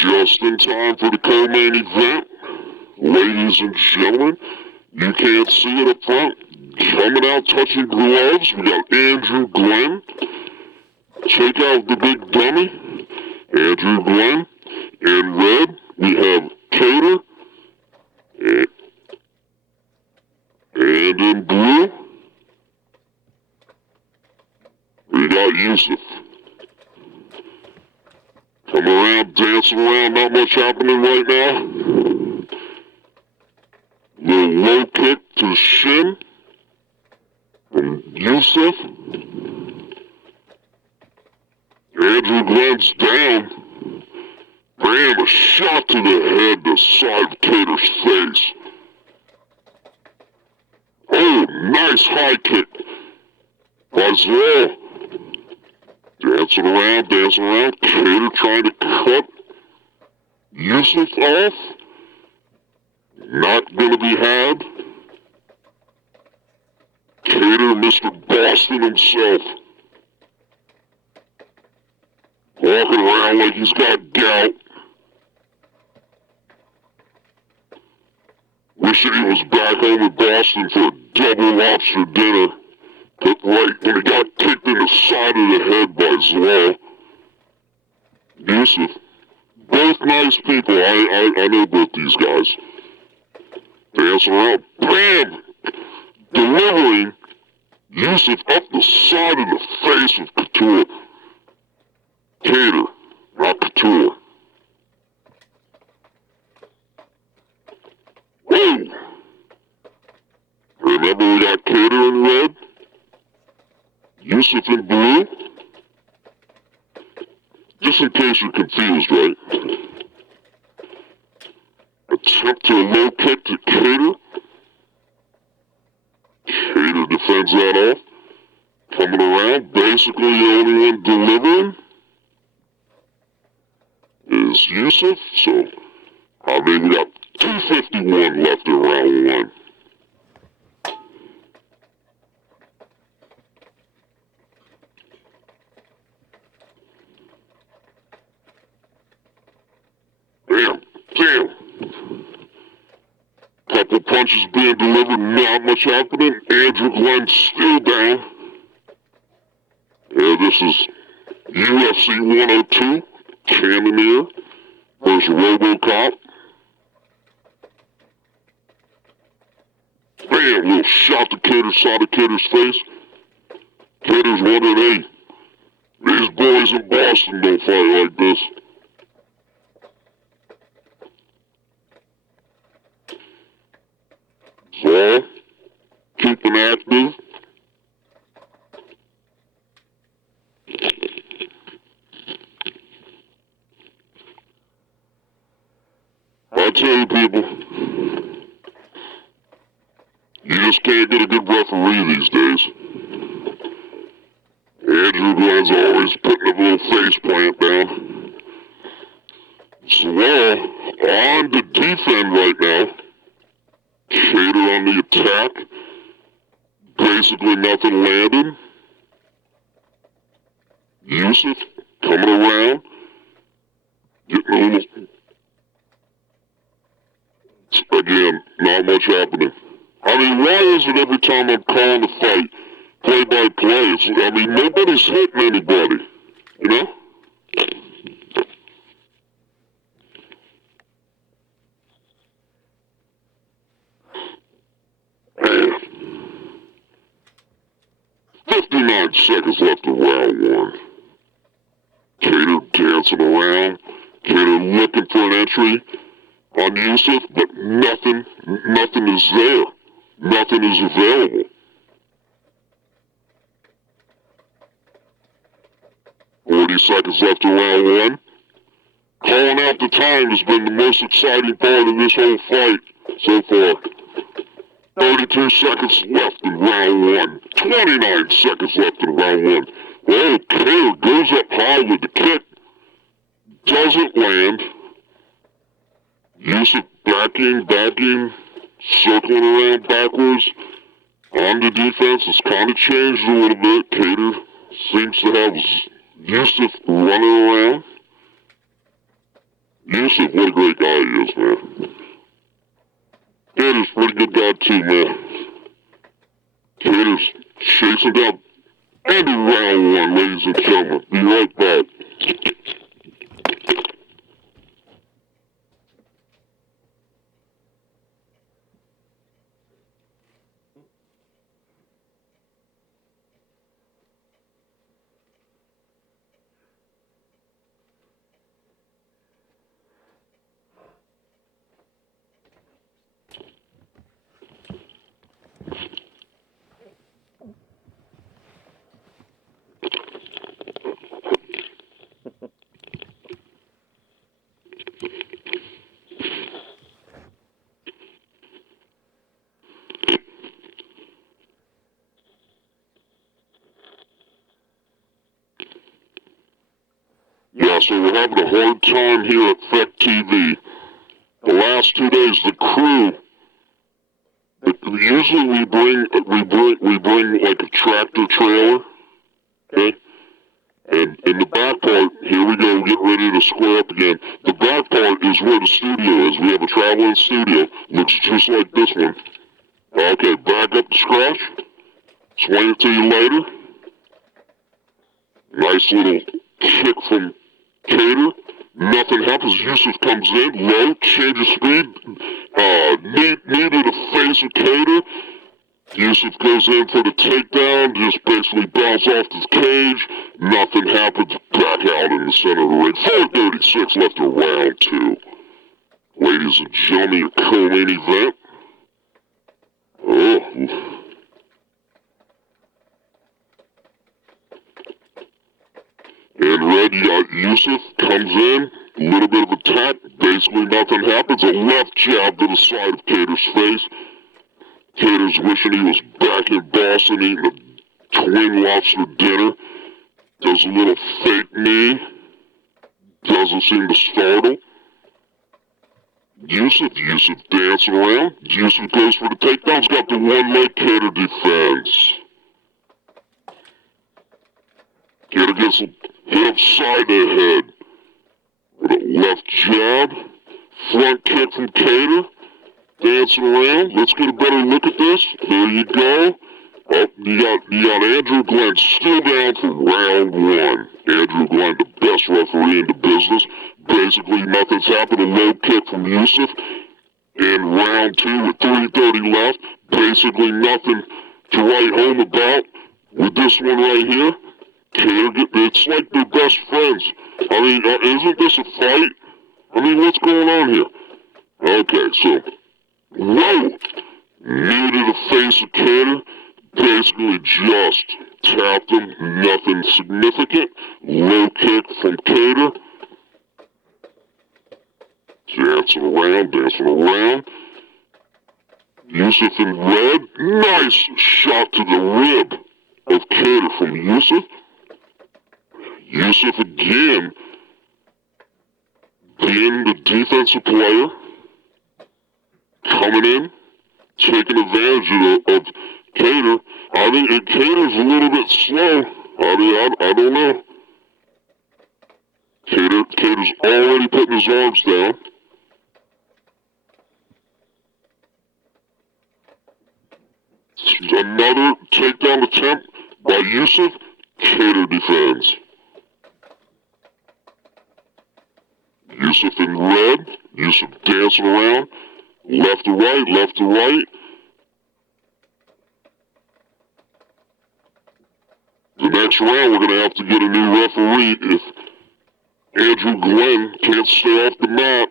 Just in time for the co-main event. Ladies and gentlemen, you can't see it up front. Coming out touching gloves, we got Andrew Glenn. Check out the big dummy, Andrew Glenn. In red, we have Kattar. And in blue, we got Youssef. Come around, dancing around, not much happening right now. Little low kick to the shin from Youssef. Andrew Glenn's down. Bam, a shot to the head, the side of Kattar's face. Oh, nice high kick by Zalal. Dancing around. Kattar trying to cut Youssef off. Not going to be had. Kattar, Mr. Boston himself. Walking around like he's got gout. Wishing he was back home in Boston for a double lobster dinner. But right when he got kicked in the side of the head by Zalal. Youssef. Both nice people. I know both these guys. Dancing around. Bam! Delivering Youssef up the side of the face of Kattar. Kattar, not Kattar. Whoa! Remember we got Kattar in red? Youssef in blue? Just in case you're confused, right? Attempt to a low kick to Kattar. Kattar defends that off. Coming around, basically the only one delivering is Youssef. So, I mean, we got 2:51 left in round one. Damn. Couple punches being delivered, not much happening. Andrew Glenn still down. Yeah, this is UFC 102, Cannonier versus Robo. Bam, little shot to Kattar's side of Kattar's face. Kattar's wondering, hey, these boys in Boston don't fight like this. So, keeping active. I tell you people, you just can't get a good referee these days. Andrew Glenn's always putting a little face plant down. Zalal on to defend right now. Kattar on the attack. Basically nothing landed. Youssef coming around. Getting a little... Again, not much happening. I mean, why is it every time I'm calling a fight, play-by-play, I mean, nobody's hitting anybody, you know? Man. 59 seconds left in round one. Kattar dancing around. Kattar looking for an entry on Youssef, but nothing is there. Nothing is available. 40 seconds left in round one. Calling out the time has been the most exciting part of this whole fight so far. 32 seconds left in round one. 29 seconds left in round one. Well, Kattar goes up high with the kick. Doesn't land. Youssef backing, circling around backwards. On the defense, it's kind of changed a little bit. Kattar seems to have Youssef running around. Youssef, what a great guy he is, man. Kattar's a pretty good guy too, man. Kattar's chasing down end of round one, ladies and gentlemen. Be right back. Yeah, so we're having a hard time here at FECK TV. The last 2 days, the crew, usually we bring like a tractor trailer, okay? And in the back part, here we go, get ready to square up again. The back part is where the studio is. We have a traveling studio. Looks just like this one. Okay, back up the scratch. Swing it to you later. Nice little kick from Kattar. Nothing happens. Youssef comes in, low, changes speed. Needed a face of Kattar. Youssef goes in for the takedown, just basically bounce off the cage. Nothing happens. Back out in the center of the ring. 4:36 left in round two. Ladies and gentlemen, your co-main event. Oh. And red, you got Youssef, comes in, a little bit of attack, basically nothing happens, a left jab to the side of Kattar's face. Kattar's wishing he was back in Boston eating a twin lobster dinner. Does a little fake knee, doesn't seem to startle. Youssef dancing around, Youssef goes for the takedown, he's got the one leg, Kattar defends. Kattar gets hit upside the head with a left jab, front kick from Kattar, dancing around. Let's get a better look at this. There you go. Oh, you got Andrew Glenn still down for round one. Andrew Glenn, the best referee in the business. Basically, nothing's happened. A low kick from Youssef in round two with 3:30 left. Basically, nothing to write home about with this one right here. Kattar, it's like they're best friends. I mean, isn't this a fight? I mean, what's going on here? Okay, so, whoa! Knee to the face of Kattar. Basically just tapped him. Nothing significant. Low kick from Kattar. Dancing around. Youssef in red. Nice shot to the rib of Kattar from Youssef. Youssef again being the defensive player, coming in, taking advantage of Kattar. I think Kattar's a little bit slow. I don't know. Kattar's already putting his arms down. Another takedown attempt by Youssef. Kattar defends. Youssef in red. Youssef dancing around. Left to right. The next round, we're going to have to get a new referee if Andrew Glenn can't stay off the mat.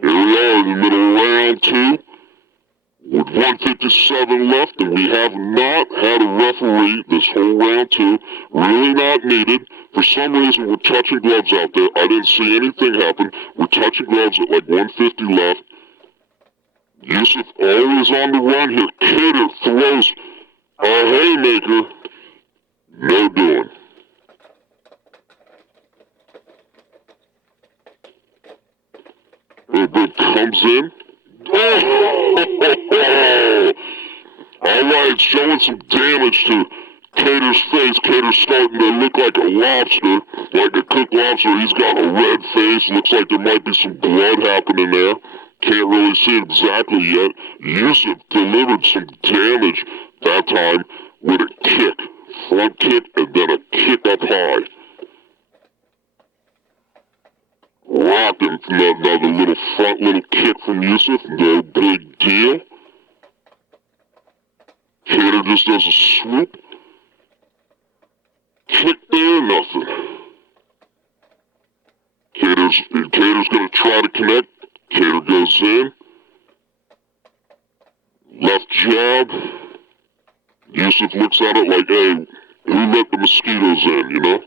Here we are in the middle of round two with 1:57 left, and we have not had a referee this whole round two. Really not needed. For some reason, we're touching gloves out there. I didn't see anything happen. We're touching gloves at like 150 left. Youssef always on the run here. Kattar throws a haymaker. No doing. But comes in. Oh! Alright, showing some damage to Kattar's face. Kattar's starting to look like a lobster, like a cooked lobster. He's got a red face. Looks like there might be some blood happening there. Can't really see it exactly yet. Youssef delivered some damage that time with a kick. Front kick and then a kick up high. Rocking another little front little kick from Youssef. No big deal. Kattar just does a swoop. Kick there, nothing. Kattar's gonna try to connect. Kattar goes in. Left jab. Youssef looks at it like, hey, who let the mosquitoes in, you know?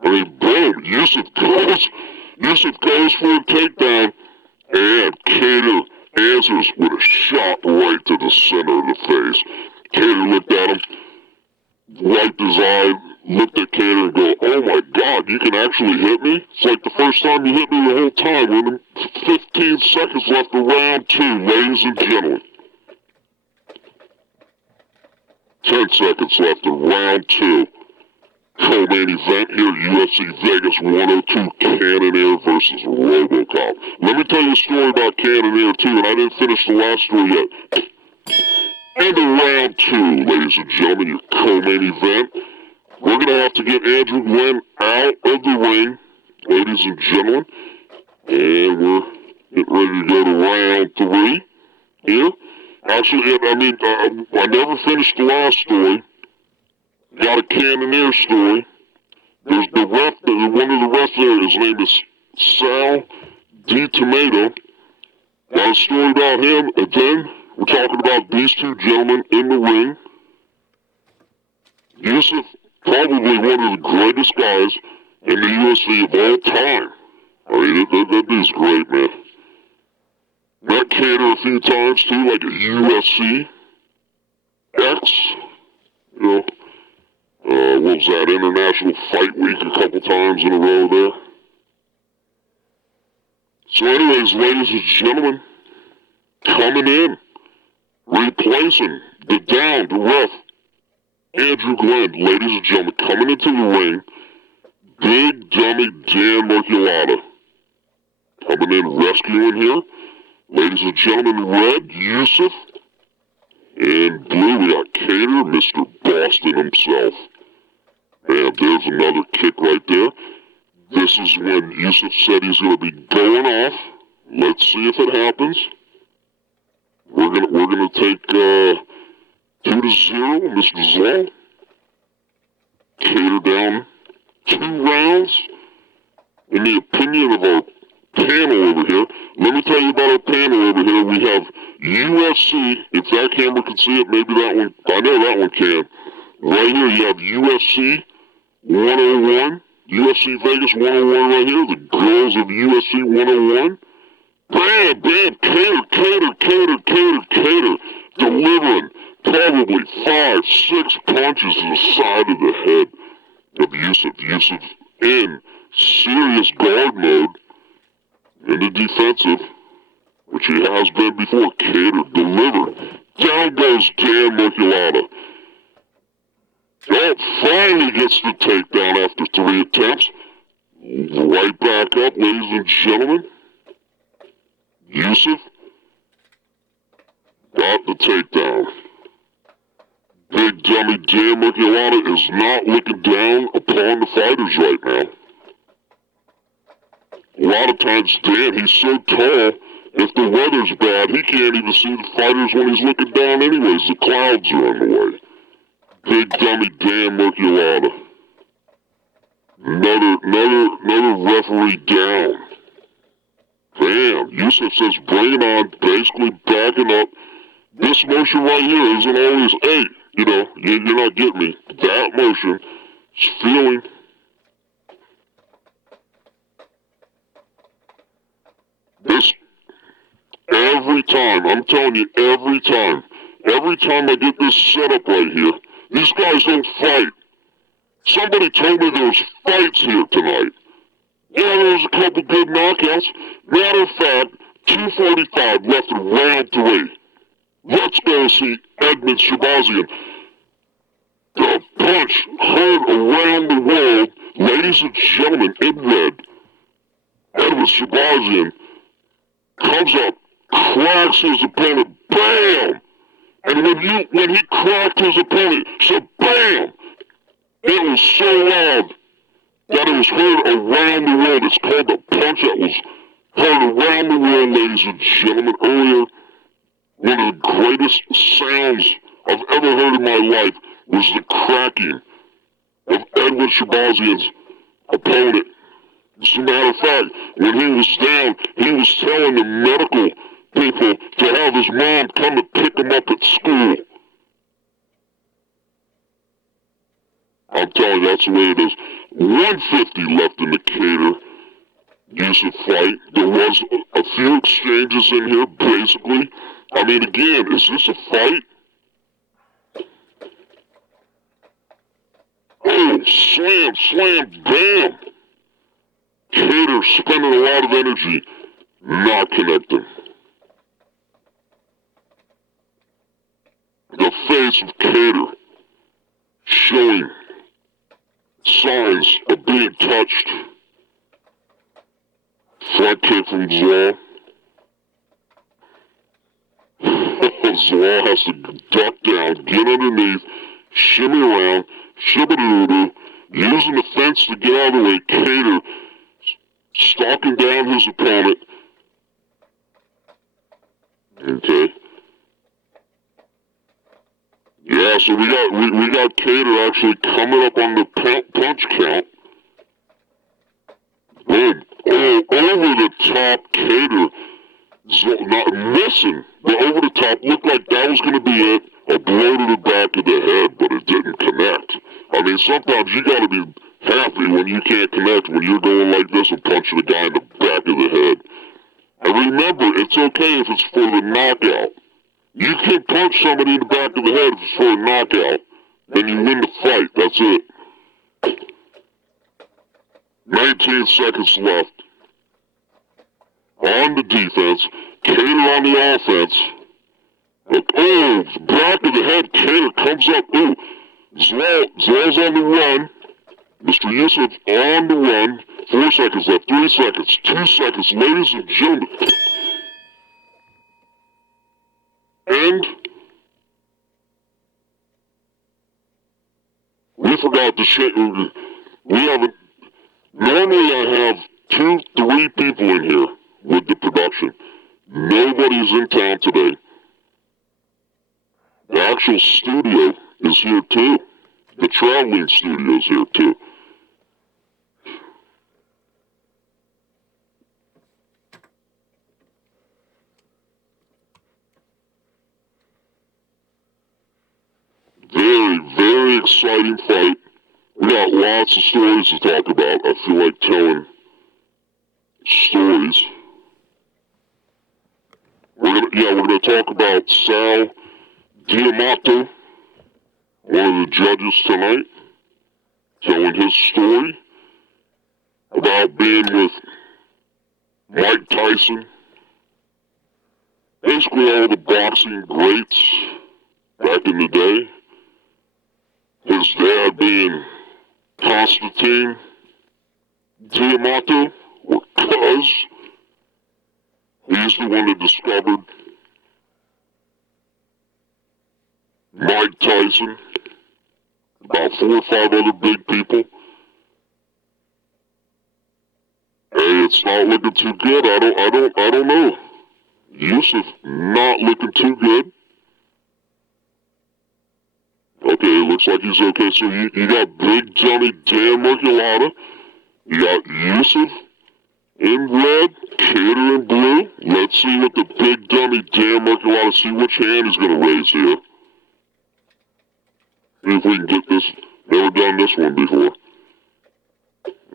I mean, boom, Youssef goes for a takedown, and Kattar answers with a shot right to the center of the face. Kattar looked at him, wiped his eye, looked at Kattar and go, oh my God, you can actually hit me? It's like the first time you hit me the whole time. With 15 seconds left of round 2, ladies and gentlemen. 10 seconds left of round 2. Co-main event here, UFC Vegas 102, Cannonier versus RoboCop. Let me tell you a story about Cannonier too, and I didn't finish the last story yet. End of round 2, ladies and gentlemen, your co-main event. We're going to have to get Andrew Glenn out of the ring, ladies and gentlemen. And we're getting ready to go to round 3 here. Actually, I never finished the last story. Got a Cannonier story. There's the ref, one of the refs there, his name is Sal D. Tomato. Got a story about him, and then we're talking about these two gentlemen in the ring. Youssef, probably one of the greatest guys in the UFC of all time. I mean, that dude's great, man. Met Kattar a few times, too, like a UFC X, you know. What was that, International Fight Week a couple times in a row there. So anyways, ladies and gentlemen, coming in, replacing the ref, Andrew Glenn, ladies and gentlemen, coming into the ring, Big Dummy Dan Merculata. Coming in, rescuing here. Ladies and gentlemen, in red, Youssef. And blue, we got Kattar, Mr. Boston himself. And there's another kick right there. This is when Youssef said he's going to be going off. Let's see if it happens. We're gonna take 2-0, Mr. Zalal. Kattar down 2 rounds. In the opinion of our panel over here, let me tell you about our panel over here. We have UFC, if that camera can see it, maybe that one, I know that one can. Right here you have UFC 101, UFC Vegas 101 right here, the girls of UFC 101. Bam, bam, Kattar, delivering probably 5-6 punches to the side of the head of Youssef. Youssef in serious guard mode, in the defensive, which he has been before. Kattar delivered. Down goes Dan Merculata. Oh, finally gets the takedown after 3 attempts. Right back up, ladies and gentlemen. Youssef got the takedown. Big Dummy Dan Merculata is not looking down upon the fighters right now. A lot of times, Dan, he's so tall, if the weather's bad, he can't even see the fighters when he's looking down anyways. The clouds are in the way. Big Dummy Dan Merculata. Another referee down. Bam. Youssef says bring it on, basically backing up. This motion right here isn't always, hey, you know, you're not getting me. That motion is feeling. This, every time, I'm telling you, every time I get this setup right here, these guys don't fight. Somebody told me there was fights here tonight. Yeah, there was a couple good knockouts. Matter of fact, 2:45 left in round 3. Let's go see Shahbazyan. The punch heard around the world, ladies and gentlemen, in red, Edward Shahbazyan comes up, cracks his opponent, BAM! And when he cracked his opponent, bam! It was so loud that it was heard around the world. It's called the punch that was heard around the world, ladies and gentlemen. Earlier, one of the greatest sounds I've ever heard in my life was the cracking of Edward Shahbazyan's opponent. As a matter of fact, when he was down, he was telling the medical people to have his mom come to pick him up at school. I'm telling you, that's the way it is. 150 left in the Kattar Youssef fight. There was a few exchanges in here, basically. I mean, again, is this a fight? Oh, slam, slam, bam! Kattar spending a lot of energy, not connecting. The face of Kattar showing signs of being touched. Front kick from Zalal. Zalal has to duck down, get underneath, shimmy around, shibba-doo-doo, using the fence to get out of the way. Kattar stalking down his opponent. Okay. Yeah, so we got Kattar actually coming up on the punch count. Boom. Oh, over the top, Kattar not missing. The over the top looked like that was going to be it. A blow to the back of the head, but it didn't connect. I mean, sometimes you got to be happy when you can't connect, when you're going like this and punching a guy in the back of the head. And remember, it's okay if it's for the knockout. You can punch somebody in the back of the head if it's for a knockout, then you win the fight. That's it. 19 seconds left. On the defense, Kattar on the offense. Oh, back of the head, Kattar comes up. Ooh, Zalal's on the run. Mr. Youssef on the run. 4 seconds left, 3 seconds, 2 seconds, ladies and gentlemen. And we forgot to shake. We haven't. Normally I have 2, 3 people in here with the production. Nobody's in town today. The actual studio is here too. The traveling studio is here too. Very, very exciting fight. We got lots of stories to talk about. I feel like telling stories. We're gonna talk about Sal Diamato, one of the judges tonight, telling his story about being with Mike Tyson. Basically all the boxing greats back in the day. His dad being Constantine Diamato, or Cuz. He's the one that discovered Mike Tyson, about 4 or 5 other big people. Hey, it's not looking too good. I don't know. Youssef not looking too good. Okay, it looks like he's okay. So you got Big Johnny Dan Merculata. You got Youssef in red, Kattar in blue. Let's see what the Big Dummy Dan Merculata, see which hand he's going to raise here. See if we can get this. Never done this one before.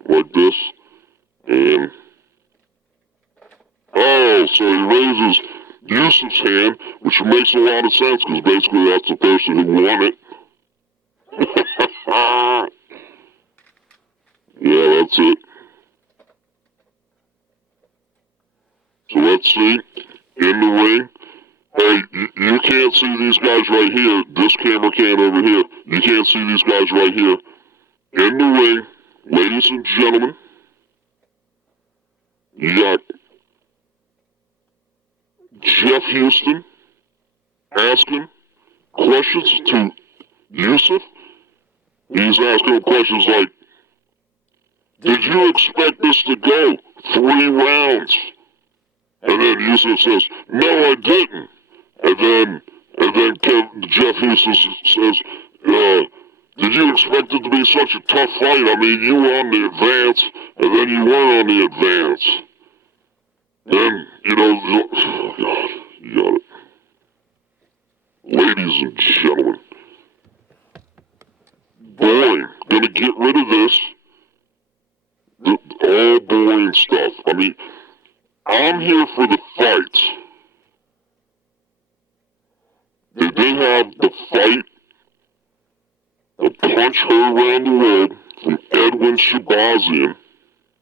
Like this. And oh, so he raises Youssef's hand, which makes a lot of sense because basically that's the person who won it. Yeah, that's it. So let's see. In the ring, hey, you can't see these guys right here. This camera can't over here. You can't see these guys right here. In the ring, ladies and gentlemen, you got Jeff Houston asking questions to Youssef. He's asking him questions like, did you expect this to go 3 rounds? And then Youssef says, no, I didn't. And then Jeff Houston says, did you expect it to be such a tough fight? I mean, you were on the advance, and then you weren't on the advance. Then, oh God, you got it. Ladies and gentlemen, boring. Gonna get rid of this. All boring stuff. I mean, I'm here for the fights. They did have the fight, the punch her around the world from Edwin Shahbazyan.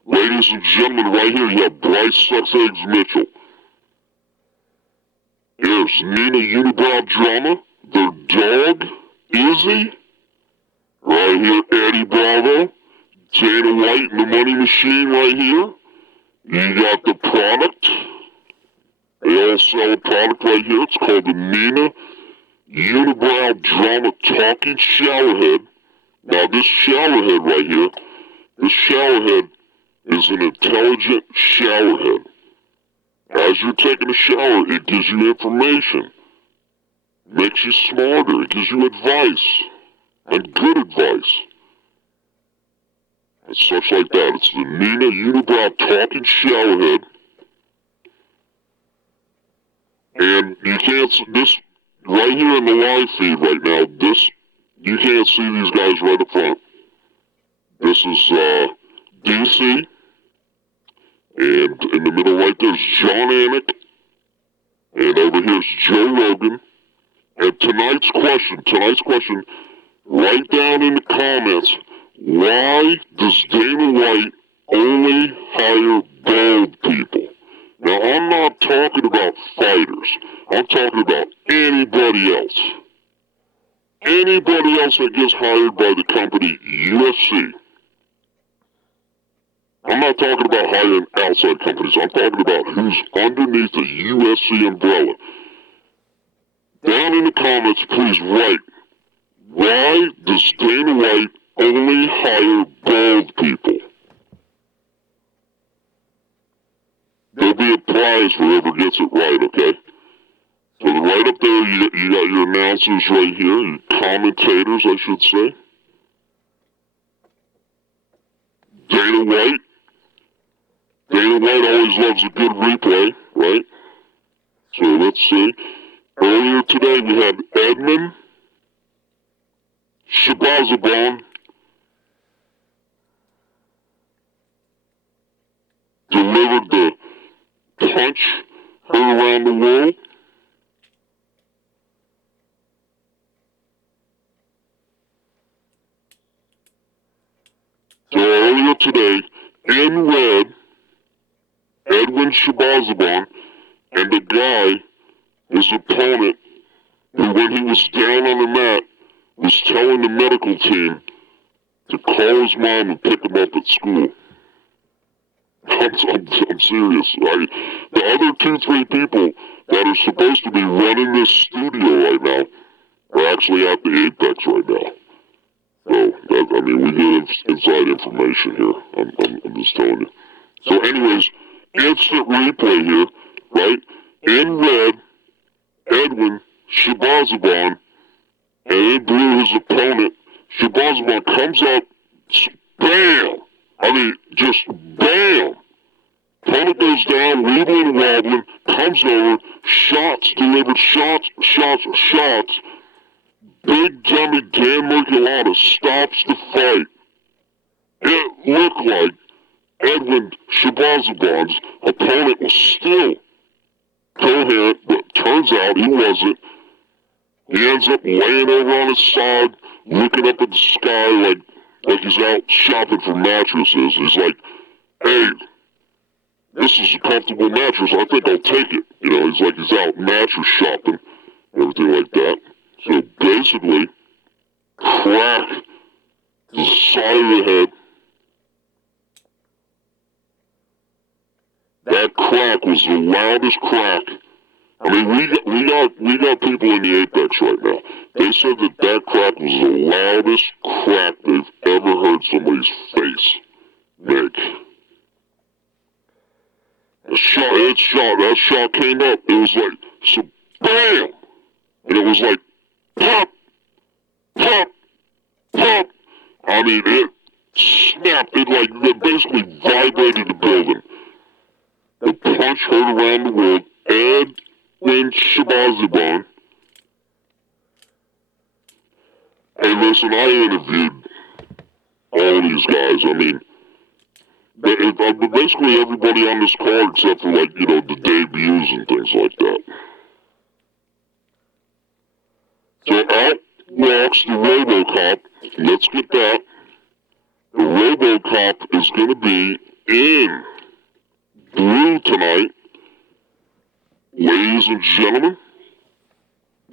Ladies and gentlemen, right here you have Bryce Sucks Eggs Mitchell. Here's Nina Unibrow Drama, their dog, Izzy. Right here, Eddie Bravo, Dana White and the Money Machine right here. You got the product. They all sell a product right here. It's called the Nina Unibrow Drama Talking Showerhead. Now this showerhead right here, this showerhead is an intelligent showerhead. As you're taking a shower, it gives you information. Makes you smarter. It gives you advice. And good advice. And such like that. It's the Nina Unibrow Talking Showerhead. And you can't see this right here in the live feed right now. This, you can't see these guys right up front. This is DC. And in the middle right there's John Anik. And over here's Joe Rogan. And tonight's question, write down in the comments, why does Dana White only hire bald people? Now, I'm not talking about fighters. I'm talking about anybody else. Anybody else that gets hired by the company UFC. I'm not talking about hiring outside companies. I'm talking about who's underneath the UFC umbrella. Down in the comments, please write, why does Dana White only hire bald people? There'll be a prize for whoever gets it right, okay? So right up there, you got your announcers right here, your commentators, I should say. Dana White. Dana White always loves a good replay, right? So let's see. Earlier today, we had Edmund Shahbazyan delivered the punch heard around the world. So earlier today, in red, Edwin Shahbazyan and the guy, his opponent, who when he was down on the mat, was telling the medical team to call his mom and pick him up at school. I'm serious. The other 2-3 people that are supposed to be running this studio right now are actually at the Apex right now. So, we get inside information here. I'm just telling you. So anyways, instant replay here, right? In red, Edwin Shahbazyan, and in blue, his opponent. Shahbazyan comes up, bam! Just bam! Opponent goes down, weebling and wobbling, comes over, shots delivered, shots. Big dummy Dan Merculata stops the fight. It looked like Edwin Shahbazyan's opponent was still coherent, but turns out he wasn't. He ends up laying over on his side, looking up at the sky like he's out shopping for mattresses. He's like, hey, this is a comfortable mattress. I think I'll take it. You know, he's like he's out mattress shopping, everything like that. So basically, crack to the side of the head. That crack was the loudest crack. I mean, we got people in the Apex right now. They said that crack was the loudest crack they've ever heard somebody's face make. That shot came up. It was like, so bam! And it was like, pop, pop, pop. I mean, it snapped. It basically vibrated the building. The punch heard around the world. Edwin Shahbazyan. Hey, listen, I interviewed all these guys. I mean, basically everybody on this card except for, like, you know, the debuts and things like that. So out walks the RoboCop. Let's get that. The RoboCop is going to be in blue tonight. Ladies and gentlemen,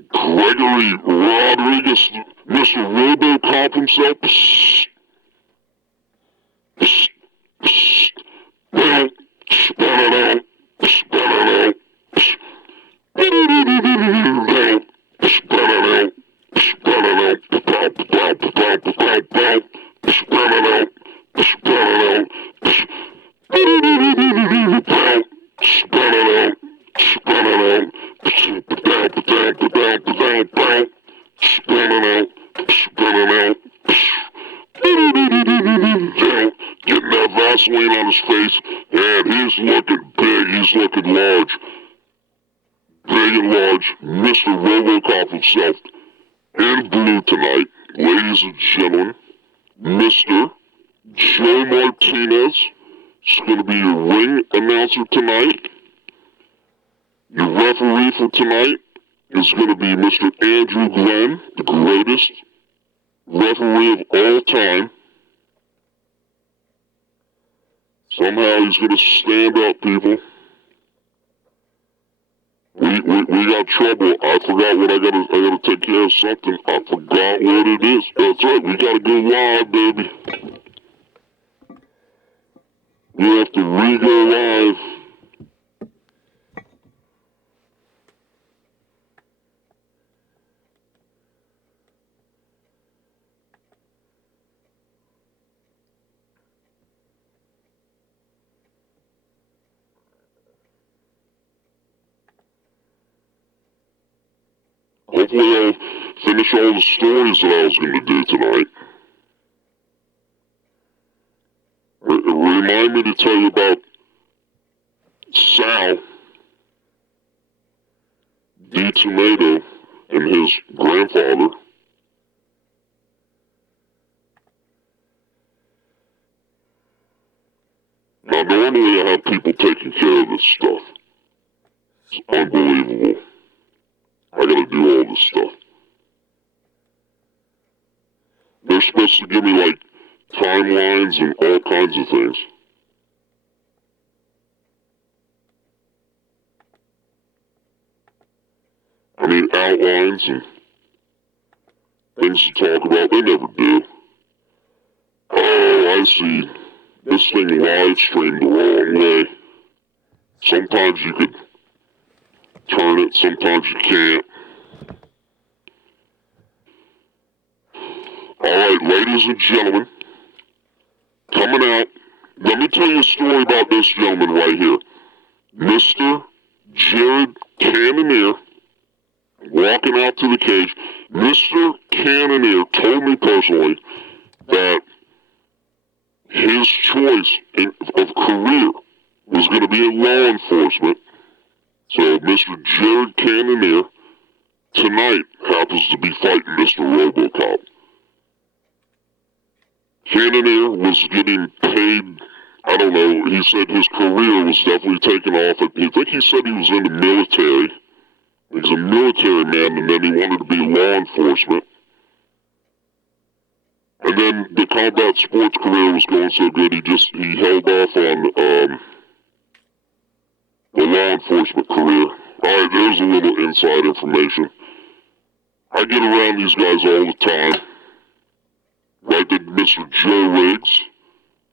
Gregory Rodrigues, Mr. RoboCop himself. Psst, psst, psst, out, spell it out, spell it out, spell it out, spell it out, spell it out, spell it out, spell it out, spell it out. Getting that Vaseline on his face, and he's looking big, he's looking large. Big and large, Mr. RoboCop himself, in blue tonight, ladies and gentlemen, Mr. Joe Martinez is going to be your ring announcer tonight. Your referee for tonight is going to be Mr. Andrew Glenn, the greatest referee of all time. Somehow he's going to stand up, people. We got trouble. I forgot what I gotta take care of something. I forgot what it is. That's right, we gotta go live, baby. We have to re-go live. Hopefully I'll finish all the stories that I was going to do tonight. Remind me to tell you about Sal D. Tomato and his grandfather. Now normally I have people taking care of this stuff. It's unbelievable. I gotta do all this stuff. They're supposed to give me, like, timelines and all kinds of things. I mean, outlines and things to talk about. They never do. Oh, I see. This thing live streamed the wrong way. Sometimes you could turn it, sometimes you can't. Alright, ladies and gentlemen, coming out, let me tell you a story about this gentleman right here. Mr. Jared Cannonier, walking out to the cage. Mr. Cannonier told me personally that his choice of career was going to be in law enforcement. So Mr. Jared Cannonier tonight happens to be fighting Mr. RoboCop. Cannonier was getting paid, I don't know, he said his career was definitely taking off. I think he said he was in the military. He's a military man, and then he wanted to be law enforcement. And then the combat sports career was going so good, he held off on the law enforcement career. Alright, there's a little inside information. I get around these guys all the time. Right, the Mr. Joe Riggs.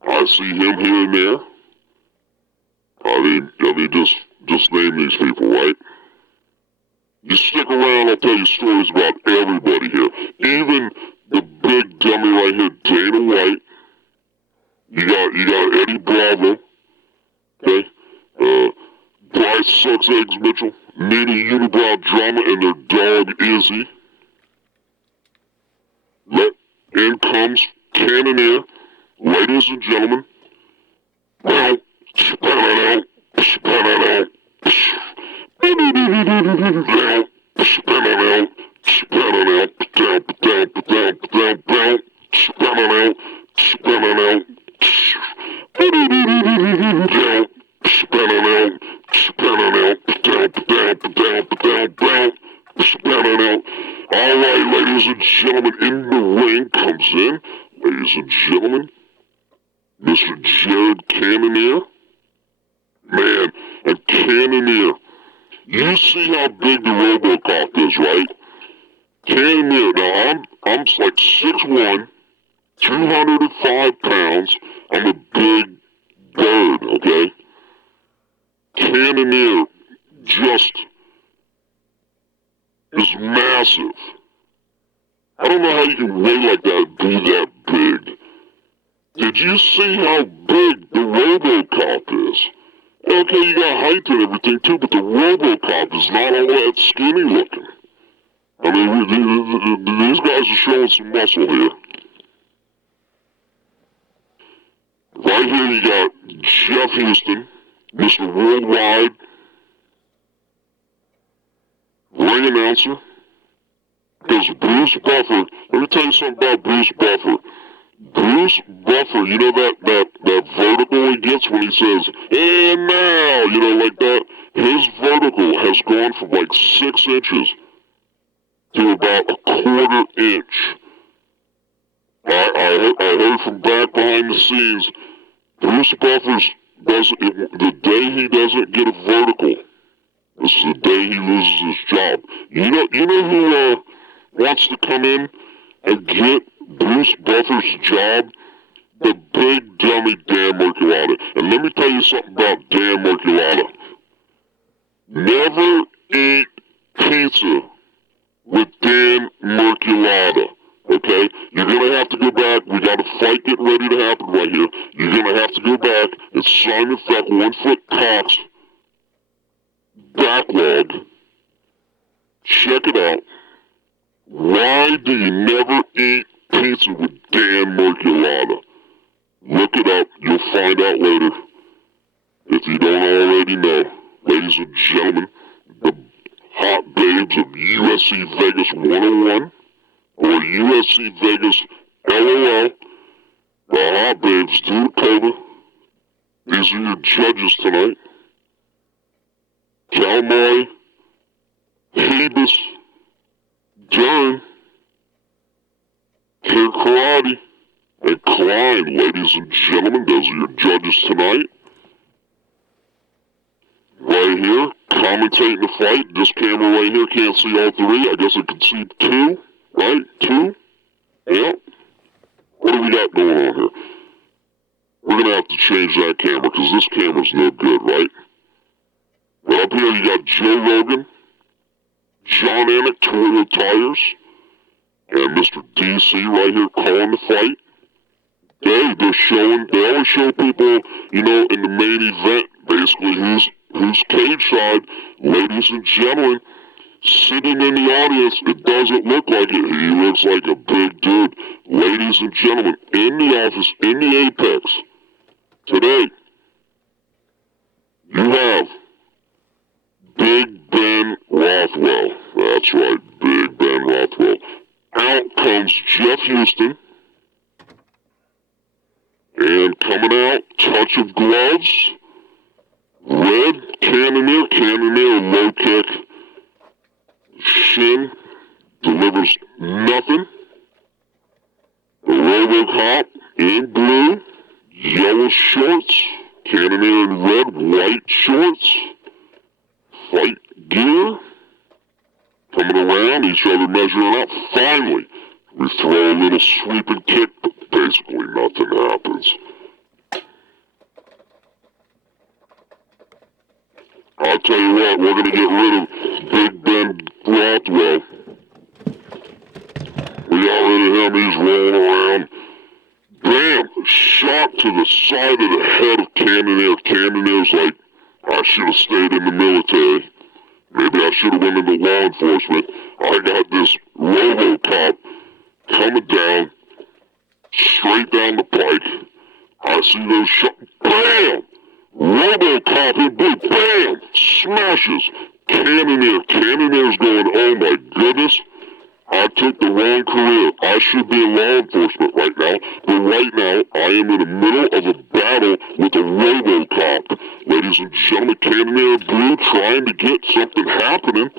I see him here and there. I mean, just name these people, right? You stick around, I'll tell you stories about everybody here. Even the big dummy right here, Dana White. You got Eddie Bravo. Okay? Bryce Sucks Eggs Mitchell. Nina Unibrow Drama and their dog Izzy. In comes Cannonier. Ladies and gentlemen. Now, spin it out. Alright, ladies and gentlemen, in the ring comes in, ladies and gentlemen, Mr. Jared Cannonier. Man, and Cannonier, you see how big the Robocop is, right? Cannonier, now I'm like 6'1", 205 pounds. I'm a big bird, okay? Cannonier just is massive. I don't know how you can weigh like that and be that big. Did you see how big the Robocop is? Okay, you got height and everything too, but the Robocop is not all that skinny looking. I mean, these guys are showing some muscle here. Right here you got Jeff Houston, Mr. Worldwide, ring announcer. Because Bruce Buffer, let me tell you something about Bruce Buffer. Bruce Buffer, you know that vertical he gets when he says, and now, you know, like that? His vertical has gone from like 6 inches to about 1/4 inch. I heard from back behind the scenes, Bruce Buffer's the day he doesn't get a vertical, this is the day he loses his job. You know who wants to come in and get Bruce Buffer's job? The big dummy Dan Merculata. And let me tell you something about Dan Merculata. Never eat pizza with Dan Merculata. Okay? You're gonna have to go back. We got a fight getting ready to happen right here. You're gonna have to go back and Simon Feck 1 Foot Cox backlog. Check it out. Why do you never eat pizza with Dan Merculata? Look it up. You'll find out later. If you don't already know. Ladies and gentlemen, the hot babes of UFC Vegas 101 or UFC Vegas LOL, the hot babes, Dude Cobra. These are your judges tonight. Cowboy, Hebus, Dern, Kid Karate, and Klein, ladies and gentlemen, those are your judges tonight. Right here, commentating the fight. This camera right here can't see all 3. I guess I can see 2, right? 2? Yeah. What do we got going on here? We're going to have to change that camera because this camera's no good, right? But up here you got Joe Rogan, John Anik, Toyota Tires, and Mr. DC right here calling the fight. They always show people, you know, in the main event, basically, who's cage side. Ladies and gentlemen, sitting in the audience, it doesn't look like it. He looks like a big dude. Ladies and gentlemen, in the office, in the Apex, today, you have Big Ben Rothwell. That's right, Big Ben Rothwell. Out comes Jeff Houston. And coming out, touch of gloves. Red, Cannonier, low kick. Shin delivers nothing. The Robocop in blue. Yellow shorts. Cannonier in red, white shorts. gear, coming around, each other measuring up. Finally, we throw a little sweeping kick, but basically nothing happens. I'll tell you what, we're going to get rid of Big Ben Rothwell. We got rid of him, he's rolling around. Bam! Shot to the side of the head of Cannonier. Cannonier's like, I should have stayed in the military. Maybe I should have went into law enforcement. I got this RoboCop coming down, straight down the pike. I see those shots. Bam! RoboCop in blue. Bam! Smashes. Cannonier. Cannonier's going, oh my goodness. I took the wrong career. I should be in law enforcement right now. But right now, I am in the middle of a battle with a RoboCop. Ladies and gentlemen, Cannonier blue trying to get something happening.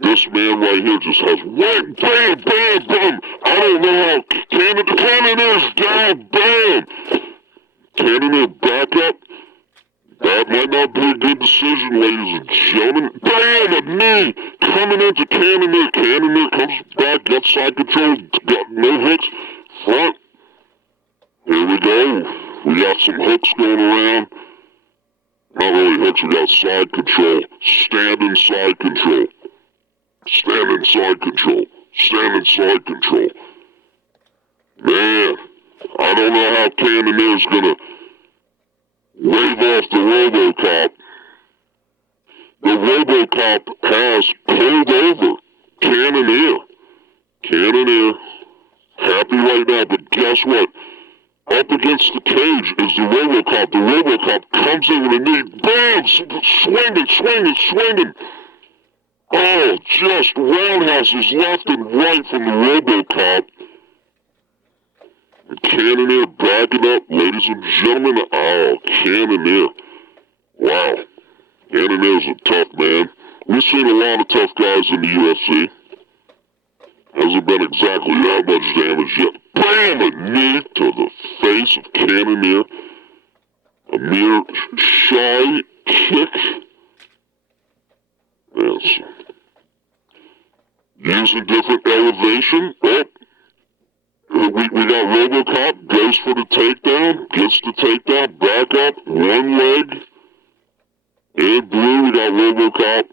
This man right here just has wham, bam, bam, bam. I don't know how Cannonier's down, bam. Cannonier back up. That might not be a good decision, ladies and gentlemen. Bam! A knee coming into Cannonier. Cannonier comes back, got side control, got no hooks. Front. Here we go. We got some hooks going around. Not really hooks, we got side control. Standing side control. Standing side control. Standing side control. Man, I don't know how Cannonier's gonna wave off the RoboCop. The RoboCop has pulled over Cannonier. Cannonier, happy right now, but guess what? Up against the cage is the RoboCop. The RoboCop comes in with a knee, bam, swinging, swinging, swinging. Oh, just roundhouses left and right from the RoboCop. Cannonier backing up, ladies and gentlemen. Oh, Cannonier. Wow. Cannonier's a tough man. We've seen a lot of tough guys in the UFC. Hasn't been exactly that much damage yet. Bam! A knee to the face of Cannonier. A mere shy kick. Yes. Using different elevation. Oh. We got RoboCop, goes for the takedown, gets the takedown, back up, one leg. In blue, we got RoboCop.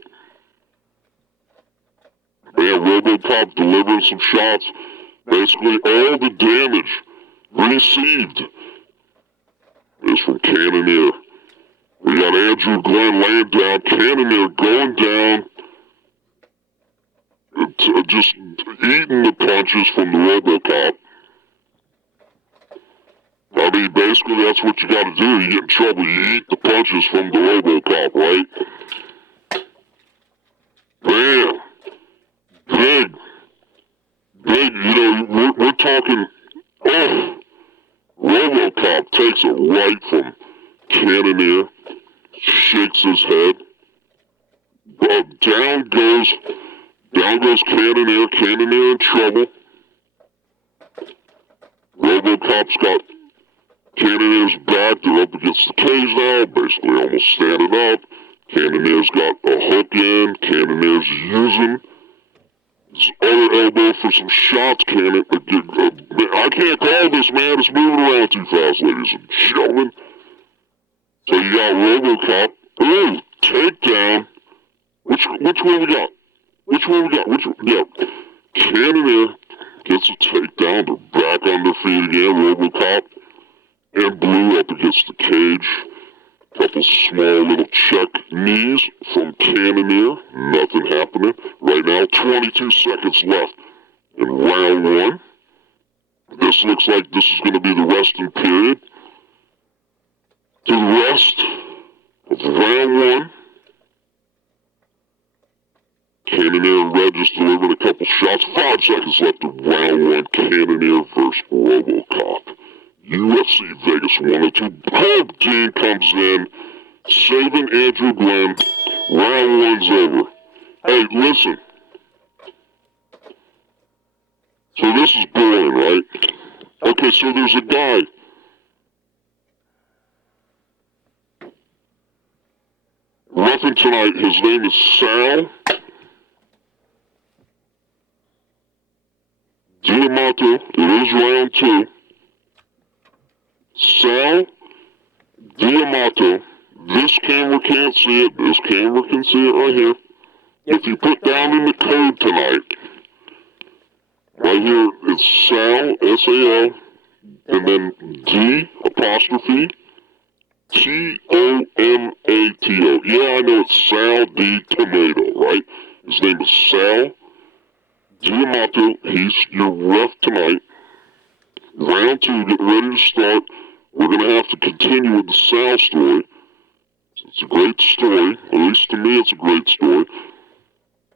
Man, RoboCop delivering some shots. Basically, all the damage received is from Cannonier. We got Andrew Glenn laying down, Cannonier going down, just eating the punches from the RoboCop. I mean, basically, that's what you gotta do. You get in trouble, you eat the punches from the RoboCop, right? Bam! Big, you know, we're talking, oh, RoboCop takes it right from Cannonier, shakes his head, down goes Cannonier, Cannonier in trouble. RoboCop's got Cannonier's back, they're up against the cage now, basically almost standing up. Cannonier's got a hook in, Cannonier's using his other elbow for some shots. I can't call this, man, it's moving around too fast, ladies and gentlemen. So you got RoboCop, ooh, takedown. Which one we got? Yeah. Cannonier gets a takedown, they're back on their feet again, RoboCop. And blue up against the cage. Couple small little check knees from Cannonier. Nothing happening. Right now, 22 seconds left in round one. This looks like this is going to be the resting period. The rest of round one. Cannonier and Red just delivering a couple shots. 5 seconds left in round one. Cannonier versus RoboCop. UFC Vegas 102. Bob Dean comes in, saving Andrew Glenn. Round one's over. Hey, listen. So this is boring, right? Okay, so there's a guy. Reffing tonight, his name is Sal Diamato. It is round 2. Sal Diamato. This camera can't see it. This camera can see it right here. If you put down in the code tonight, right here, it's Sal, S-A-L, and then D apostrophe T-O-M-A-T-O. Yeah, I know it's Sal D Tomato, right? His name is Sal Diamato. He's your ref tonight. Round 2, get ready to start. We're going to have to continue with the Sal story. It's a great story. At least to me, it's a great story.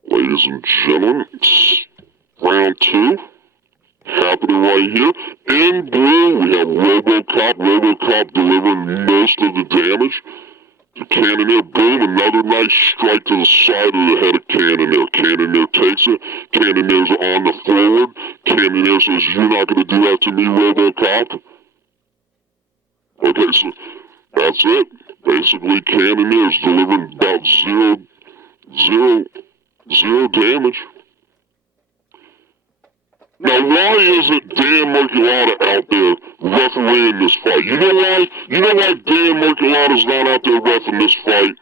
Ladies and gentlemen, it's round 2. Happening right here. In blue, we have RoboCop. RoboCop delivering most of the damage to Cannonier. Boom, another nice strike to the side of the head of Cannonier. Cannonier takes it. Cannonier's on the forward. Cannonier says, "You're not going to do that to me, RoboCop." Okay, so that's it. Basically, Cannonier's delivering about zero damage. Now, why isn't Dan Merculata out there refereeing this fight? You know why? You know why Dan Merculata's not out there refereeing this fight?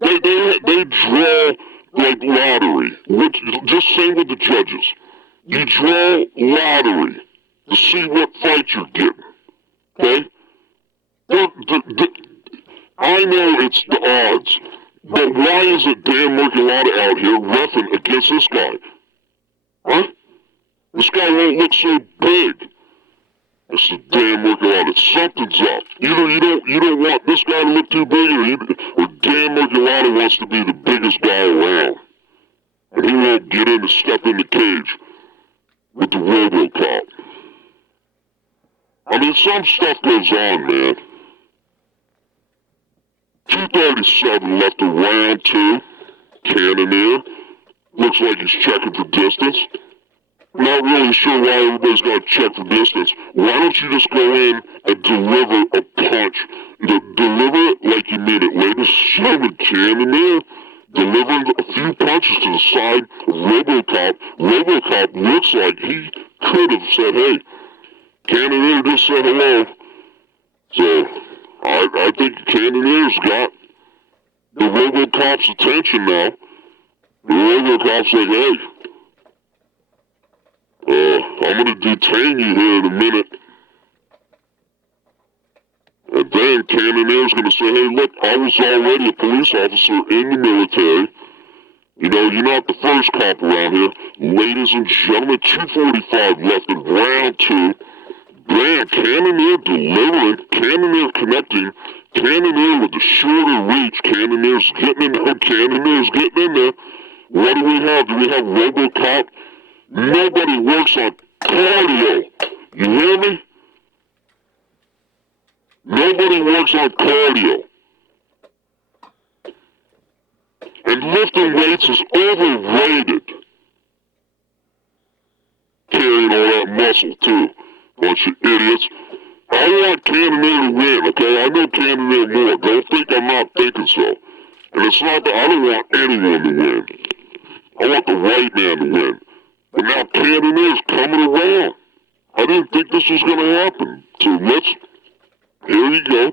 They draw like lottery. Just same with the judges. You draw lottery to see what fight you're getting. Okay? I know it's the odds, but why isn't Dan Merculata out here reffing against this guy? Huh? This guy won't look so big. This is Dan Merculata. Something's up. Either you don't want this guy to look too big, or Dan Merculata wants to be the biggest guy around, and he won't get in and step in the cage with the RoboCop. I mean, some stuff goes on, man. 2:37 left of round 2. Cannonier looks like he's checking for distance. Not really sure why everybody's got to check for distance. Why don't you just go in and deliver a punch? Deliver it like you mean it. Ladies and gentlemen, Cannonier delivering a few punches to the side of RoboCop. RoboCop looks like he could have said, "Hey, Cannonier just said hello." So, I think Cannonier's got the RoboCop's attention now. The RoboCop's like, "Hey, I'm going to detain you here in a minute." And then Cannonier's going to say, "Hey, look, I was already a police officer in the military. You know, you're not the first cop around here." Ladies and gentlemen, 2:45 left in round 2. Man, Cannonier delivering, Cannonier connecting, Cannonier with the shorter reach. Cannonier's getting in there, Cannonier's getting in there. What do we have? Do we have RoboCop? Nobody works on cardio. You hear me? Nobody works on cardio. And lifting weights is overrated. Carrying all that muscle, too. Bunch of idiots. I want Cannonier to win, okay? I know Cannonier more. Don't think I'm not thinking so. And it's not that I don't want anyone to win. I want the right man to win. But now Cannonier's coming around. I didn't think this was going to happen. So here you go.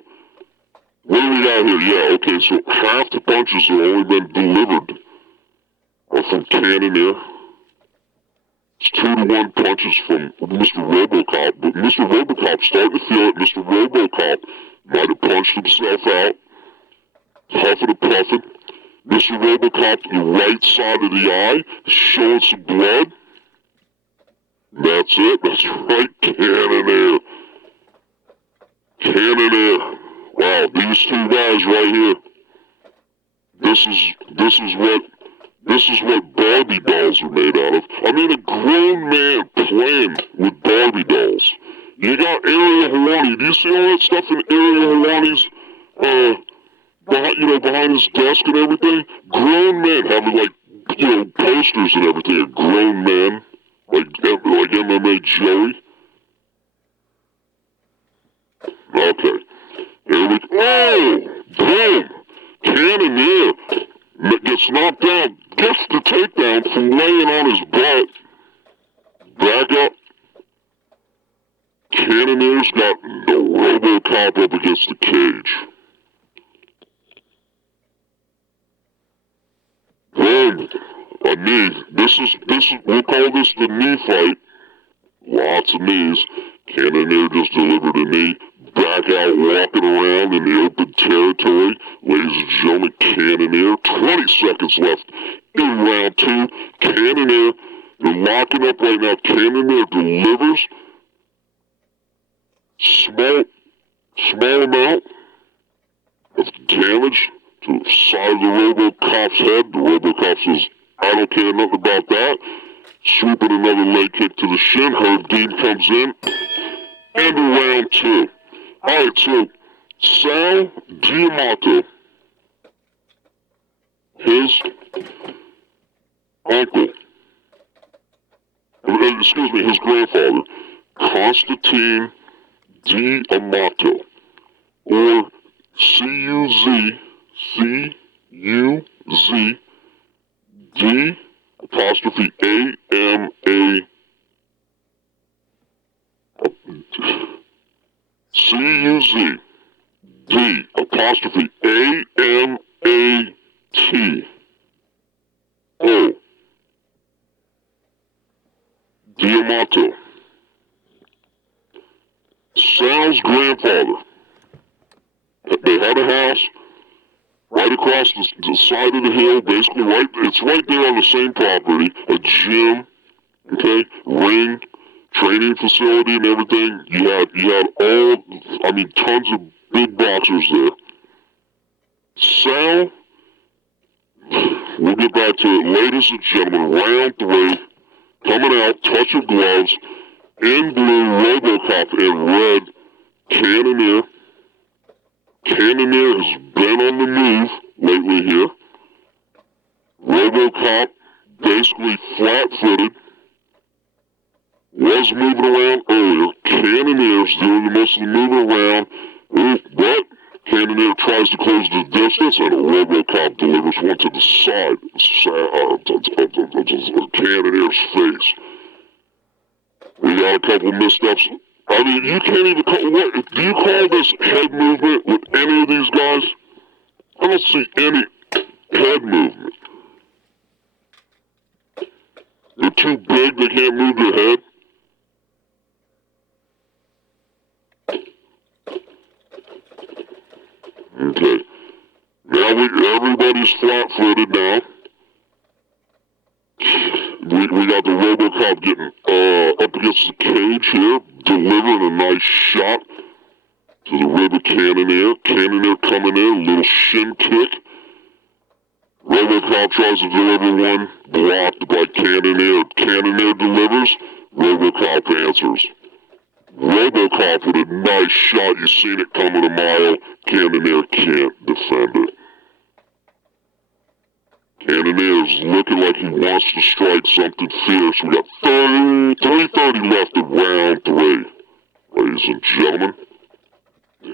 What do we got here? Yeah, okay, so half the punches have only been delivered from Cannonier. It's 2-1 punches from Mr. RoboCop, but Mr. RoboCop's starting to feel it. Mr. RoboCop might have punched himself out, huffing and puffing. Mr. RoboCop, the right side of the eye, showing some blood. That's it. That's right, Cannonier. Cannonier. Wow, these two guys right here. This is what Barbie dolls are made out of. I mean, a grown man playing with Barbie dolls. You got Ariel Helwani. Do you see all that stuff in Ariel Helwani's, behind his desk and everything? Grown men having, posters and everything. A grown man, like MMA Joey. Okay. Here we go. Oh, boom. Cannonier gets knocked down, gets the takedown from laying on his butt. Back up. Cannonier's got the RoboCop up against the cage. Then, a knee. This is, we'll call this the knee fight. Lots of knees. Cannonier just delivered a knee. Back out, walking around in the open territory. Ladies and gentlemen, Cannonier. 20 seconds left in round 2. Cannonier, they're locking up right now. Cannonier delivers. Small amount of damage to the side of the RoboCop's head. The RoboCop says, I don't care nothing about that. Swooping another leg kick to the shin. Herb Dean comes in. And round 2. Alright, so Sal Diamato, his uncle, his grandfather, Constantine Diamato, or C-U-Z, D apostrophe A-M-A, C-U-Z, D apostrophe A-M-A-T, O, Diamato. Sal's grandfather. They had a house right across the side of the hill, basically it's right there on the same property, a gym, okay, ring, training facility and everything. You had tons of big boxers there. Sal, we'll get back to it. Ladies and gentlemen, round 3, coming out, touch of gloves, in blue, RoboCop, in red, Cannonier. Cannonier has been on the move lately here. RoboCop, basically flat-footed, was moving around earlier. Cannonier's doing the most of the moving around, but Cannonier tries to close the distance, and RoboCop delivers one to the side of Cannonier's face. We got a couple missteps. I mean, you can't even call, do you call this head movement with any of these guys? I don't see any head movement. They're too big, they can't move their head. Okay. Now everybody's flat-footed now. We got the RoboCop getting up against the cage here, delivering a nice shot to the rib of Cannonier. Cannonier coming in, a little shin kick. RoboCop tries to deliver one, blocked by Cannonier. Cannonier delivers, RoboCop answers. RoboCop with a nice shot, you've seen it coming a mile. Cannonier can't defend it. Cannonier is looking like he wants to strike something fierce. We got 3:30 left in round 3. Ladies and gentlemen,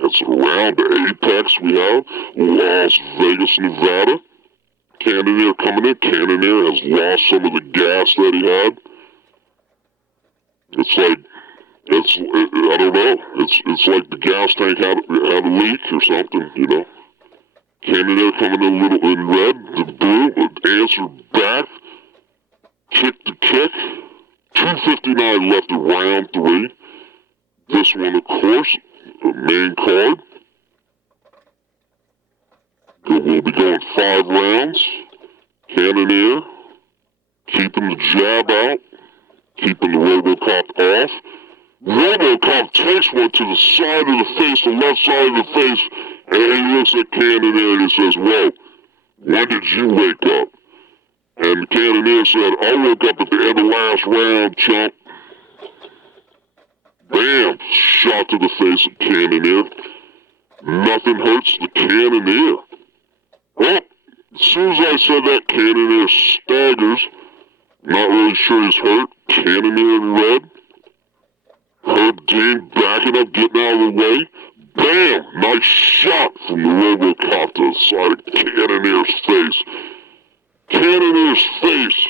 that's around the apex we have. Las Vegas, Nevada. Cannonier coming in. Cannonier has lost some of the gas that he had. I don't know. It's like the gas tank had a leak or something, you know. Cannonier coming in a little in red, the blue, answer back, kick the kick, 2:59 left in round 3. This one, of course, the main card. We'll be going 5 rounds. Cannonier, keeping the jab out, keeping the RoboCop off. RoboCop takes one to the side of the face, the left side of the face, and he looks at Cannonier and he says, whoa, when did you wake up? And Cannonier said, I woke up at the end of last round, chump. Bam! Shot to the face of Cannonier. Nothing hurts the Cannonier. Well, as soon as I said that, Cannonier staggers. Not really sure he's hurt. Cannonier in red. Herb Dean backing up, getting out of the way. Bam! Nice shot from the RoboCop to the side of Cannonier's face. Cannonier's face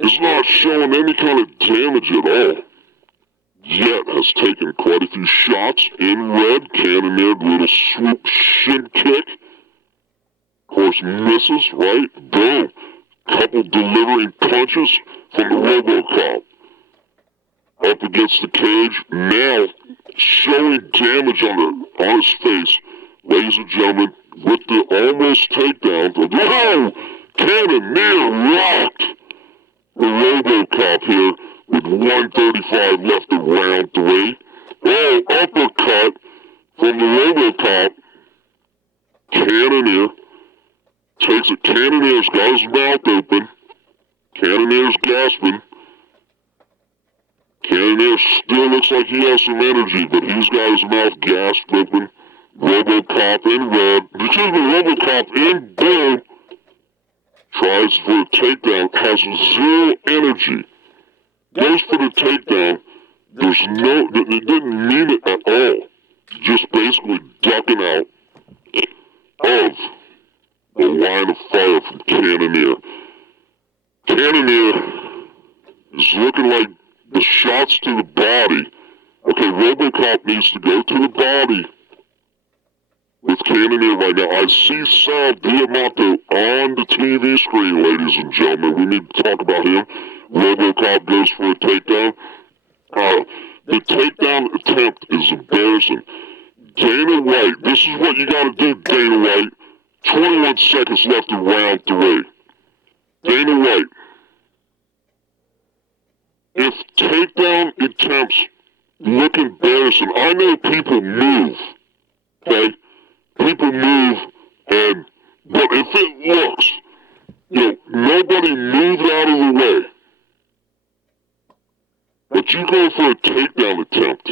is not showing any kind of damage at all. Yet has taken quite a few shots in red. Cannonier, little swoop shin kick. Of course, misses, right? Boom. Couple delivering punches from the RoboCop. Up against the cage, now showing damage on his face. Ladies and gentlemen, with the almost takedown. Whoa! Cannonier rocked the RoboCop here with 1:35 left of round 3. Oh, uppercut from the RoboCop. Cannonier takes it. Cannonier's got his mouth open. Cannonier's gasping. Cannonier still looks like he has some energy, but he's got his mouth gasped open. RoboCop in red. Excuse me, RoboCop in blue. Tries for a takedown. Has zero energy. Goes for the takedown. There's no, it didn't mean it at all. Just basically ducking out of the line of fire from Cannonier. Cannonier is looking like the shots to the body. Okay, RoboCop needs to go to the body with Cannonier right now. I see Sal Diamato on the TV screen, ladies and gentlemen. We need to talk about him. RoboCop goes for a takedown. The takedown attempt is embarrassing. Dana White, this is what you gotta do, Dana White. 21 seconds left in round 3. Dana White, if takedown attempts look embarrassing, I know people move, okay? People move, but if it looks, nobody moved out of the way, but you go for a takedown attempt,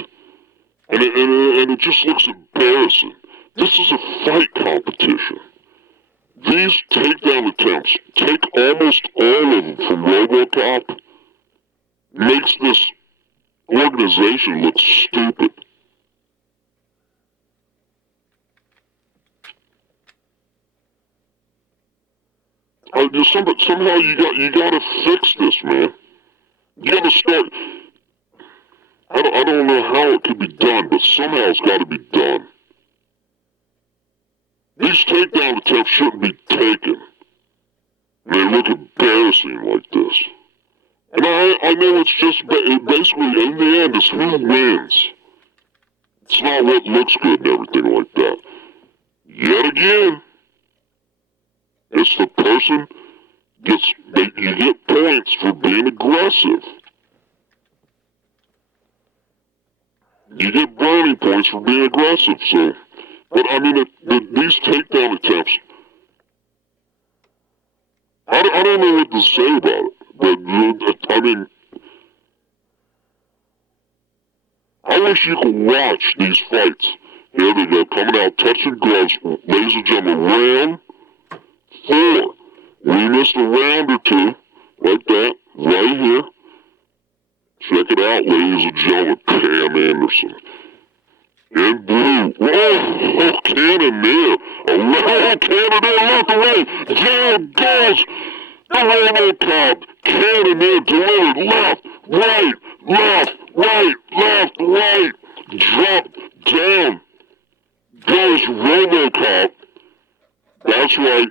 and it just looks embarrassing. This is a fight competition. These takedown attempts, take almost all of them from RoboCop, makes this organization look stupid. Somehow you gotta fix this, man. You gotta start. I don't know how it could be done, but somehow it's gotta be done. These takedown attempts shouldn't be taken. They look embarrassing like this. And I know it's just basically, in the end, it's who wins. It's not what looks good and everything like that. Yet again, it's the person you get points for being aggressive. You get brownie points for being aggressive, so. But I mean, these takedown attempts, I don't know what to say about it. But I mean, I wish you could watch these fights. Here they go, coming out, touching gloves, ladies and gentlemen, round 4. We missed a round or two, like that, right here. Check it out, ladies and gentlemen, Pam Anderson. In blue. Whoa, Cannonier. Oh, Cannonier left away. Down goes the RoboCop. Cannonier delivered left, right, left, right, left, right. Drop down goes RoboCop. That's right.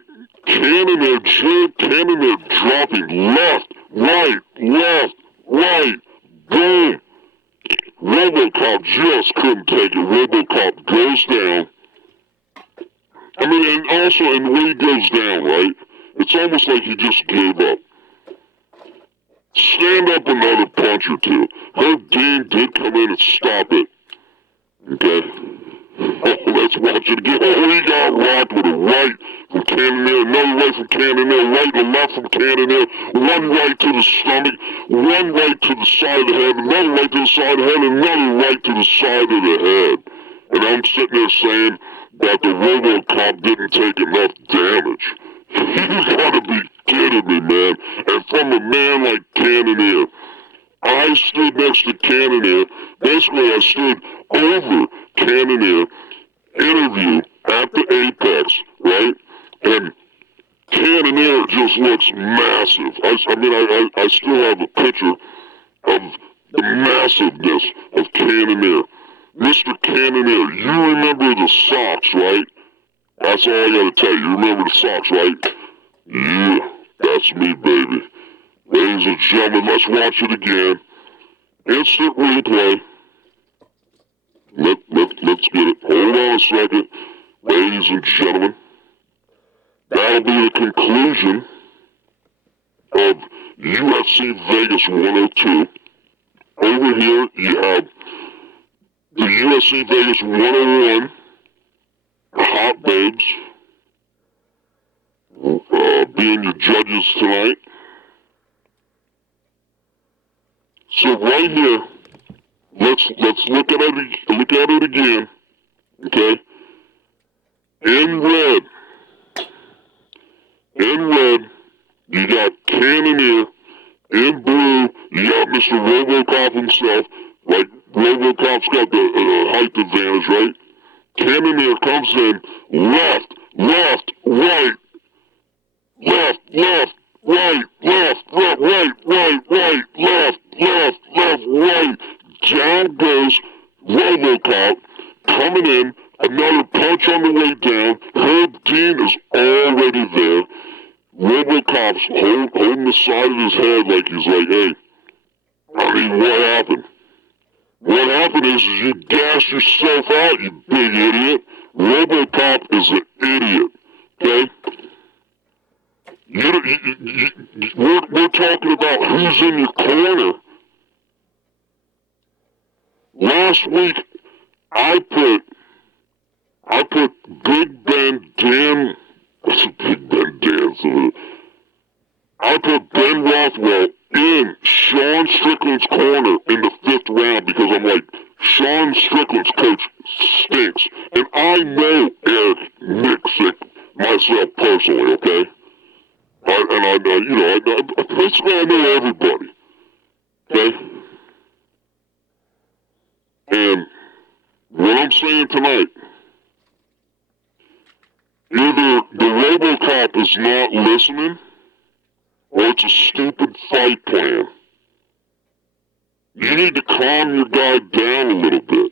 Cannonier dropping left, right, boom. RoboCop just couldn't take it. RoboCop goes down. I mean, and also, and when he goes down, right, it's almost like he just gave up. Stand up another punch or two. Herb Dean did come in and stop it. Okay? Oh, let's watch it again. Oh, he got rocked with a right from Cannonier, another right from Cannonier, right and left from Cannonier, one right to the stomach, one right to the side of the head, another right to the side of the head, another right to the side of the head. And I'm sitting there saying that the RoboCop didn't take enough damage. You gotta be kidding me, man. And from a man like Cannonier, I stood next to Cannonier. Basically, I stood over Cannonier, interview at the Apex, right? And Cannonier just looks massive. I still have a picture of the massiveness of Cannonier. Mr. Cannonier, you remember the socks, right? That's all I gotta tell you. You remember the socks, right? Yeah, that's me, baby. Ladies and gentlemen, let's watch it again. Instant replay. Let's get it. Hold on a second. Ladies and gentlemen, that'll be the conclusion of UFC Vegas 102. Over here, you have the UFC Vegas 101 Hot Babes being your judges tonight. So right here, let's look at it again, okay? In red, you got Cannonier. In blue, you got Mr. RoboCop himself. Like, RoboCop's got the height advantage, right? Cannonier comes in left, right, left, right, right. Down goes RoboCop, coming in, another punch on the way down. Herb Dean is already there. RoboCop's holding the side of his head like he's like, hey, I mean, what happened? What happened is you gassed yourself out, you big idiot. RoboCop is an idiot, okay? We're talking about who's in your corner. Last week, I put Big Ben Dan. Big Ben Dan. I put Ben Rothwell in Sean Strickland's corner in the 5th round because I'm like, Sean Strickland's coach stinks, and I know Eric Nixick myself personally, okay? Basically I know everybody, okay? And what I'm saying tonight, either the RoboCop is not listening, or it's a stupid fight plan. You need to calm your guy down a little bit.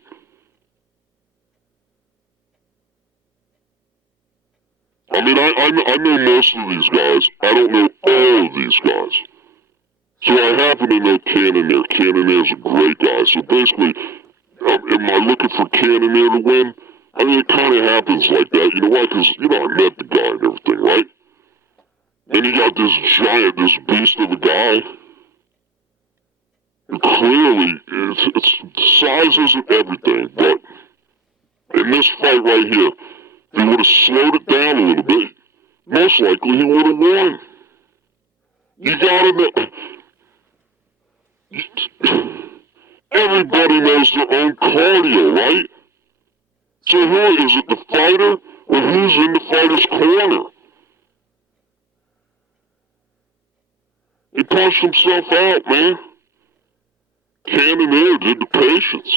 I mean, I know most of these guys. I don't know all of these guys. So I happen to know Cannonier. Cannonier's a great guy. So basically, am I looking for Cannonier to win? I mean, it kind of happens like that. You know why? Because, I met the guy and everything, right? And you got this giant, this beast of a guy. And clearly, size isn't everything, but in this fight right here, if he would have slowed it down a little bit, most likely he would have won. You gotta know. Everybody knows their own cardio, right? So who is it, the fighter, or who's in the fighter's corner? He punched himself out, man. Cannonier did the patience.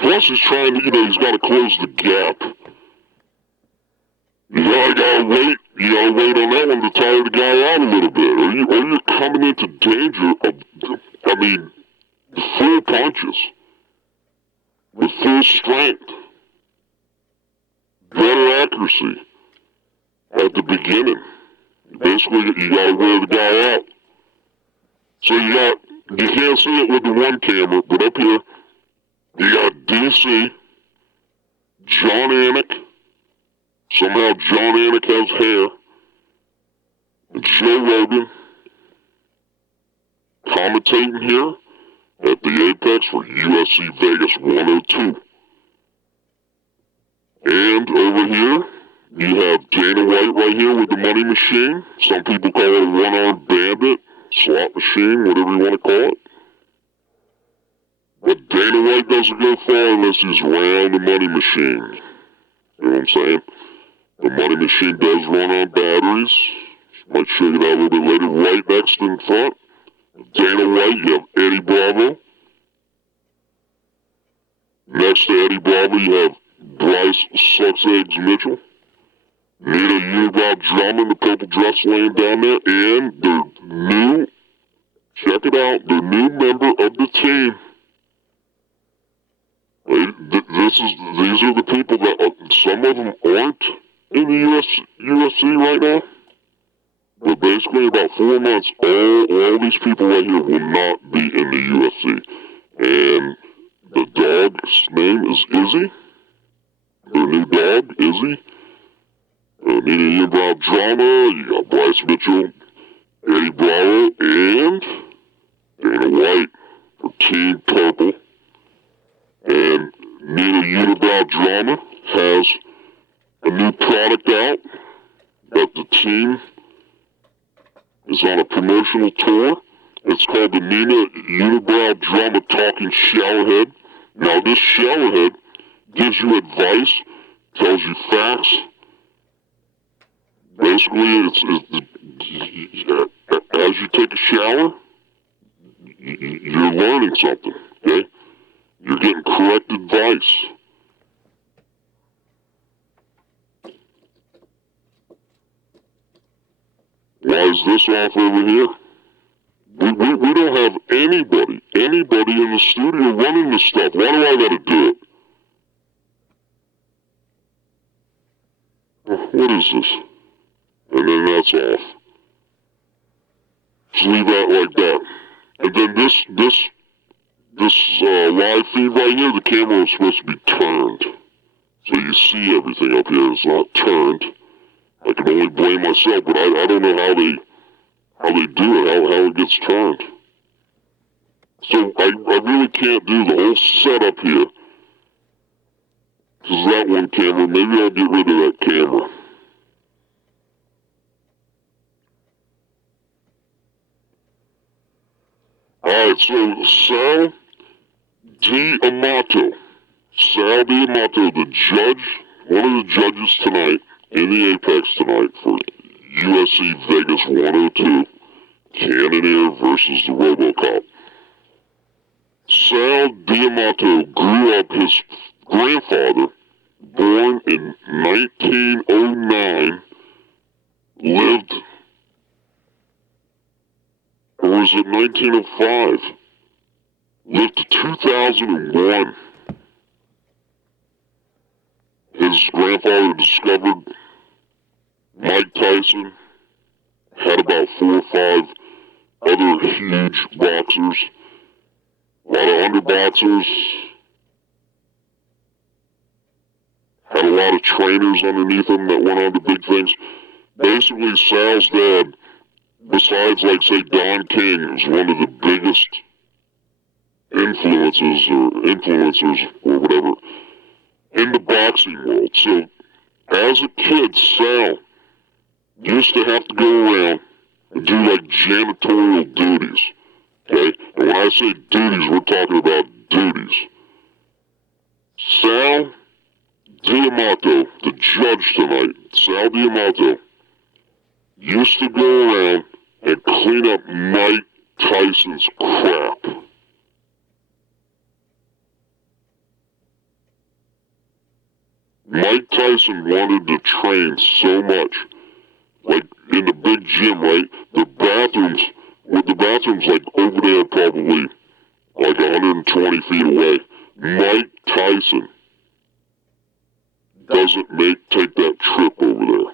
Plus he's trying to, he's got to close the gap. You gotta wait on that one to tire the guy out a little bit, or you're coming into danger of, full punches, with full strength, better accuracy at the beginning. Basically, you gotta wear the guy out. So you can't see it with the one camera, but up here, you got DC, John Anik. Somehow John Anik has hair. And Joe Rogan commentating here at the Apex for UFC Vegas 102. And over here, you have Dana White right here with the money machine. Some people call it a one-armed bandit, slot machine, whatever you want to call it. But Dana White doesn't go far unless he's around the money machine. You know what I'm saying? The money machine does run on batteries. Might show you that a little bit later. Right next in front, Dana White, you have Eddie Bravo. Next to Eddie Bravo, you have Bryce Sucks Eggs Mitchell. Need a unibrow drummer in the purple dress laying down there, and their new, check it out, their new member of the team. These are the people that, some of them aren't in the UFC right now. But basically, about 4 months, all these people right here will not be in the UFC. And the dog's name is Izzy. Their new dog, Izzy. Need a unibrow drama. You got Bryce Mitchell, Eddie Bravo, and Dana White for Team Purple. And Need a Unibrow Drama has a new product out that the team is on a promotional tour. It's called the Nina Unibrow Drama Talking Showerhead. Now this showerhead gives you advice, tells you facts. Basically, as you take a shower, you're learning something, okay? You're getting correct advice. Why is this off over here? We don't have anybody in the studio running this stuff. Why do I gotta do it? What is this? And then that's off. Just leave that like that. And then this live feed right here, the camera is supposed to be turned. So you see everything up here. It's not turned. I can only blame myself, but I don't know how they do it, how it gets turned. So I really can't do the whole setup here. Because that one camera, maybe I'll get rid of that camera. Alright, so Sal D'Amato, the judge, one of the judges tonight, in the Apex tonight for UFC Vegas 102, Cannonier versus the RoboCop. Sal D'Amato grew up, his grandfather, born in 1909, lived, or was it 1905? Lived to 2001. His grandfather discovered Mike Tyson, had about 4 or 5 other huge boxers, a lot of underboxers, had a lot of trainers underneath him that went on to big things. Basically, Sal's dad, besides, like, say, Don King, is one of the biggest influencers or whatever in the boxing world. So, as a kid, Sal used to have to go around and do, like, janitorial duties, okay? And when I say duties, we're talking about duties. Sal D'Amato, the judge tonight, Sal D'Amato, used to go around and clean up Mike Tyson's crap. Mike Tyson wanted to train so much, like in the big gym, right? The bathrooms like over there probably like 120 feet away. Mike Tyson doesn't take that trip over there.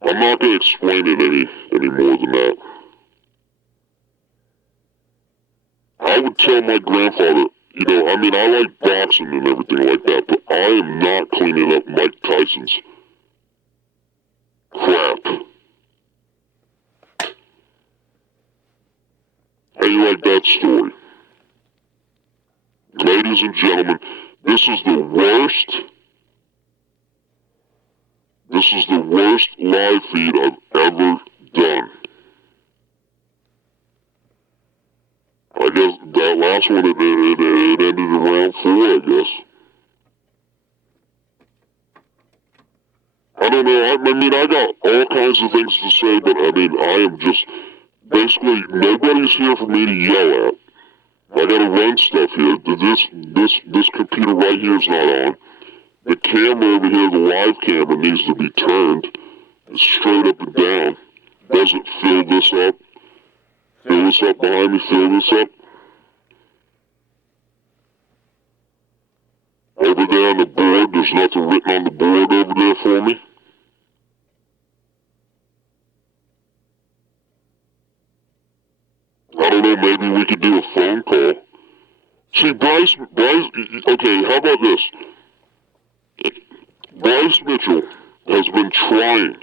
I'm not going to explain it any more than that. I would tell my grandfather, you know, I mean, I like boxing and everything like that, but I am not cleaning up Mike Tyson's crap. How you like that story? Ladies and gentlemen, this is the worst live feed I've ever done. I guess that last one, it ended in round 4, I guess. I don't know, I mean, I got all kinds of things to say, but I mean, I am just, basically, nobody's here for me to yell at. I gotta run stuff here. This computer right here is not on. The camera over here, the live camera, needs to be turned straight up and down. Doesn't fill this up. Fill this up behind me, fill this up. Over there on the board, there's nothing written on the board over there for me. I don't know, maybe we could do a phone call. See, Bryce, okay, how about this? Bryce Mitchell has been trying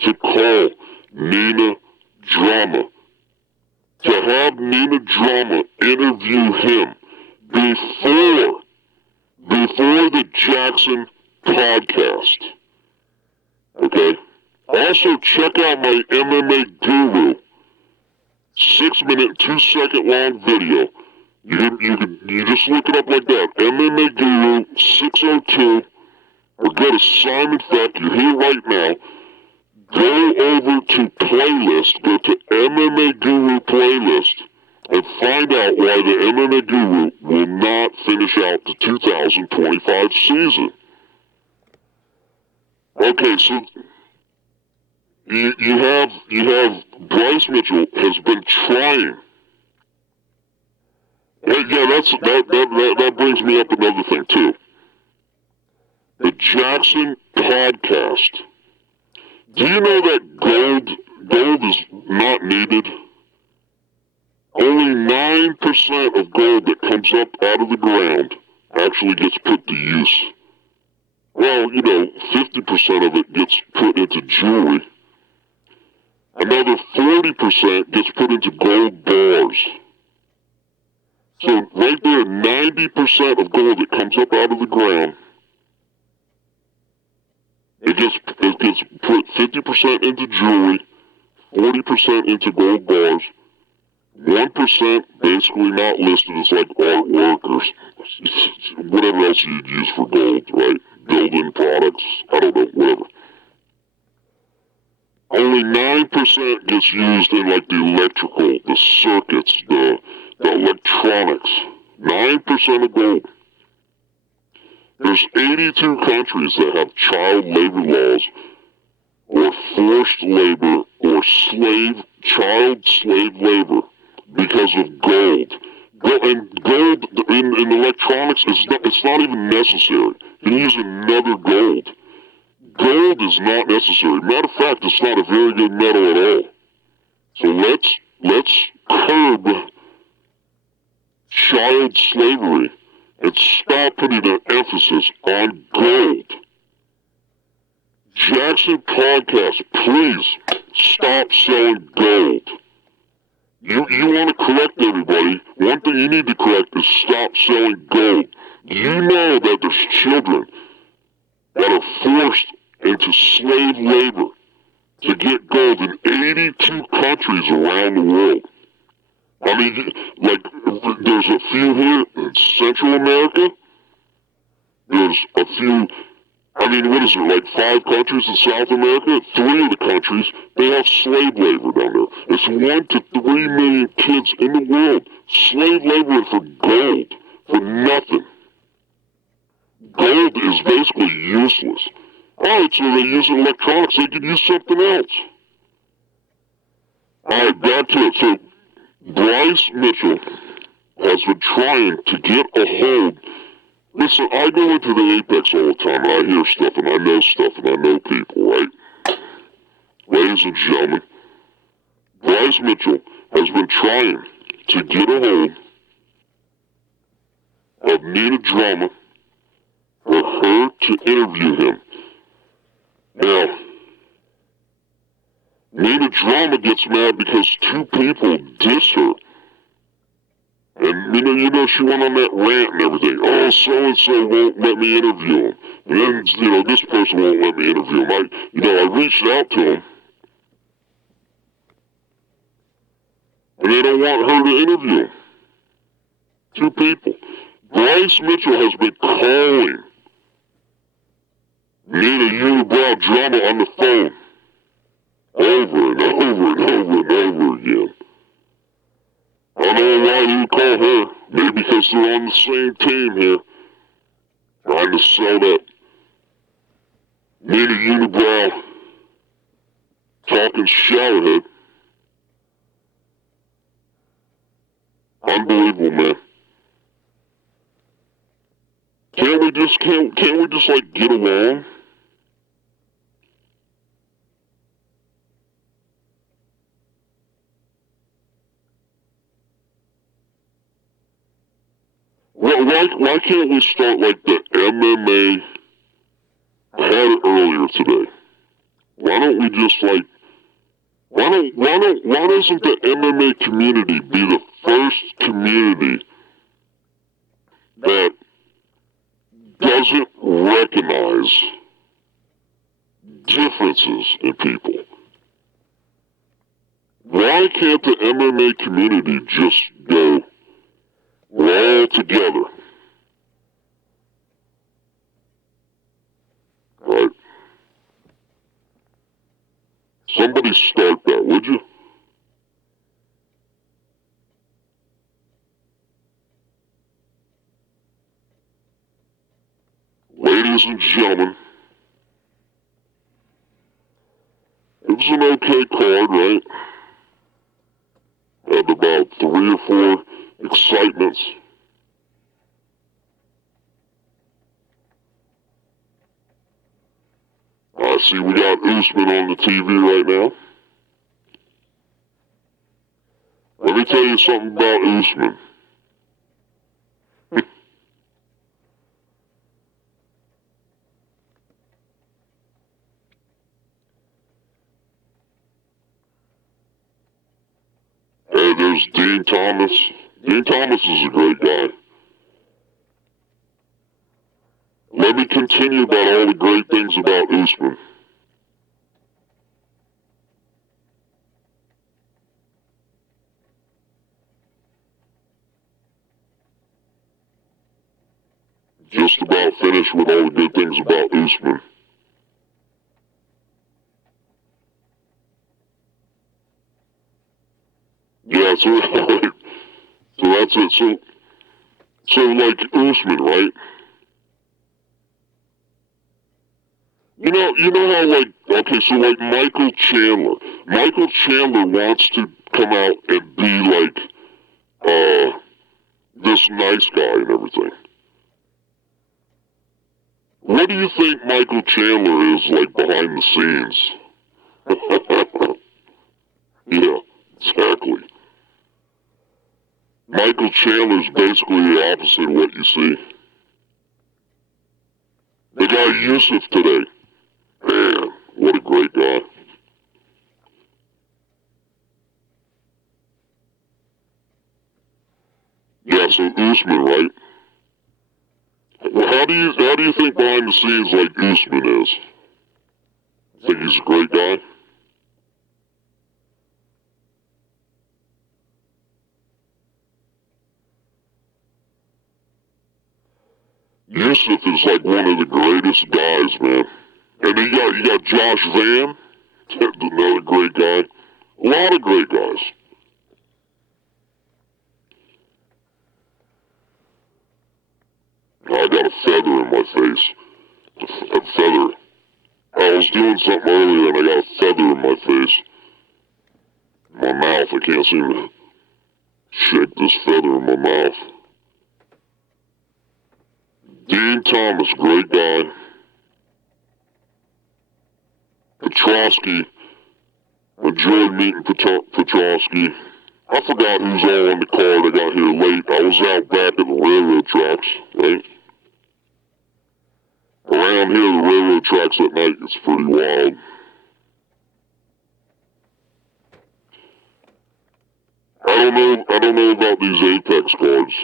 to call Nina Drama, to have Nina Drama interview him before the Jackson podcast. Okay? Also, check out my MMA Guru 6-minute, 2-second long video. You just look it up like that. MMA Guru 602, or go to Simon Feck. You're here right now. Go over to playlist. Go to MMA Guru playlist and find out why the MMA Guru will not finish out the 2025 season. Okay, so you have Bryce Mitchell has been trying. Yeah, that brings me up another thing too. The Jackson podcast. Do you know that gold is not needed? Only 9% of gold that comes up out of the ground actually gets put to use. Well, 50% of it gets put into jewelry. Another 40% gets put into gold bars. So right there, 90% of gold that comes up out of the ground, it gets put 50% into jewelry, 40% into gold bars, 1% basically not listed as like artwork or whatever else you'd use for gold, right? Building products, I don't know, whatever. Only 9% gets used in like the electrical, the circuits, the electronics. 9% of gold. There's 82 countries that have child labor laws, or forced labor, or child slave labor because of gold. And gold in electronics, it's not even necessary. You can use another gold. Gold is not necessary. Matter of fact, it's not a very good metal at all. So let's curb child slavery and stop putting an emphasis on gold. Jackson Podcast, please stop selling gold. You want to correct everybody. One thing you need to correct is stop selling gold. You know that there's children that are forced into slave labor to get gold in 82 countries around the world. I mean, like, there's a few here in Central America. There's a few, what is it, like 5 countries in South America? 3 of the countries, they have slave labor down there. It's 1 to 3 million kids in the world slave laboring for gold, for nothing. Gold is basically useless. Alright, so they use electronics, they could use something else. Alright, back to it. So, Bryce Mitchell has been trying to get a hold. Listen, I go into the Apex all the time, and I hear stuff, and I know people, right? Ladies and gentlemen, Bryce Mitchell has been trying to get a hold of Nina Drama for her to interview him. Now, Nina Drama gets mad because 2 people diss her. And, she went on that rant and everything. Oh, so-and-so won't let me interview him. And then, this person won't let me interview him. I reached out to him. And they don't want her to interview him. 2 people. Bryce Mitchell has been calling Nina Unibrow Drama on the phone over and over and over and over again. I don't know why he would call her. Maybe because they're on the same team here. Trying to sell that Me and a unibrow talking showerhead. Unbelievable, man. Can't we just like get along? Well, why can't we start like the MMA? I had it earlier today. Why don't we just like, why doesn't the MMA community be the first community that doesn't recognize differences in people? Why can't the MMA community just go, we're all together? Right? Somebody start that, would you? Ladies and gentlemen, it was an okay card, right? Had about 3 or 4 excitements. I see we got Usman on the TV right now. Let me tell you something about Usman. Hey, there's Dean Thomas. Dean Thomas is a great guy. Let me continue about all the great things about Usman. Just about finished with all the good things about Usman. Yeah, so that's it. So like Usman, right? You know how like, okay, so like Michael Chandler wants to come out and be like, this nice guy and everything. What do you think Michael Chandler is like behind the scenes? Yeah, exactly. Michael Chandler's basically the opposite of what you see. The guy Youssef today, man, what a great guy. Yeah, so Usman, right? Well, how do you think behind the scenes like Usman is? Think he's a great guy? Youssef is like one of the greatest guys, man. And then you got Josh Van, another great guy. A lot of great guys. I got a feather in my face. A feather. I was doing something earlier and I got a feather in my face. My mouth, I can't seem to shake this feather in my mouth. Dean Thomas, great guy. Petroski, enjoyed meeting Petroski. I forgot who's all on the card. I got here late. I was out back at the railroad tracks, right? Around here, the railroad tracks at night, it's pretty wild. I don't know about these Apex cards.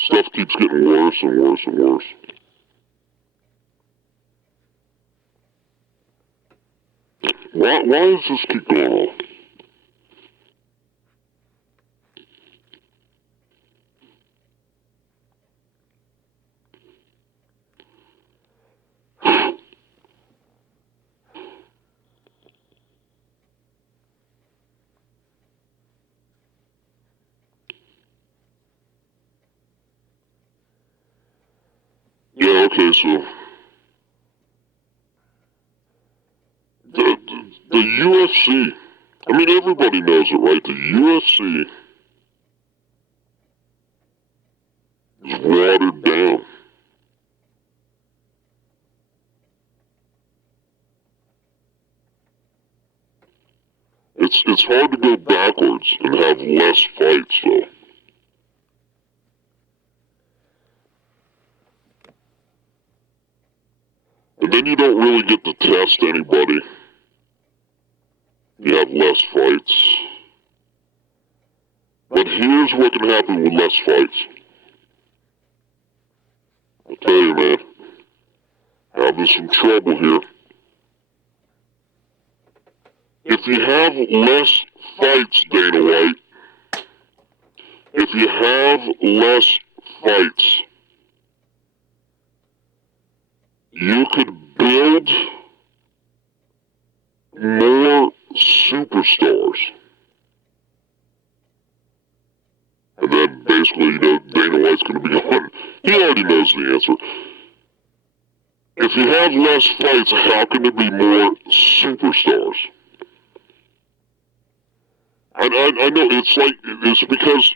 Stuff keeps getting worse and worse and worse. Why does this keep going on? Yeah, so the UFC, I mean, everybody knows it, right? The UFC is watered down. It's hard to go backwards and have less fights, though. And then you don't really get to test anybody. You have less fights. But here's what can happen with less fights. I'll tell you, man. Having some trouble here. If you have less fights, Dana White, if you have less fights, you could build more superstars. And then basically, you know, Dana White's going to be on. He already knows the answer. If you have less fights, how can there be more superstars? I know it's because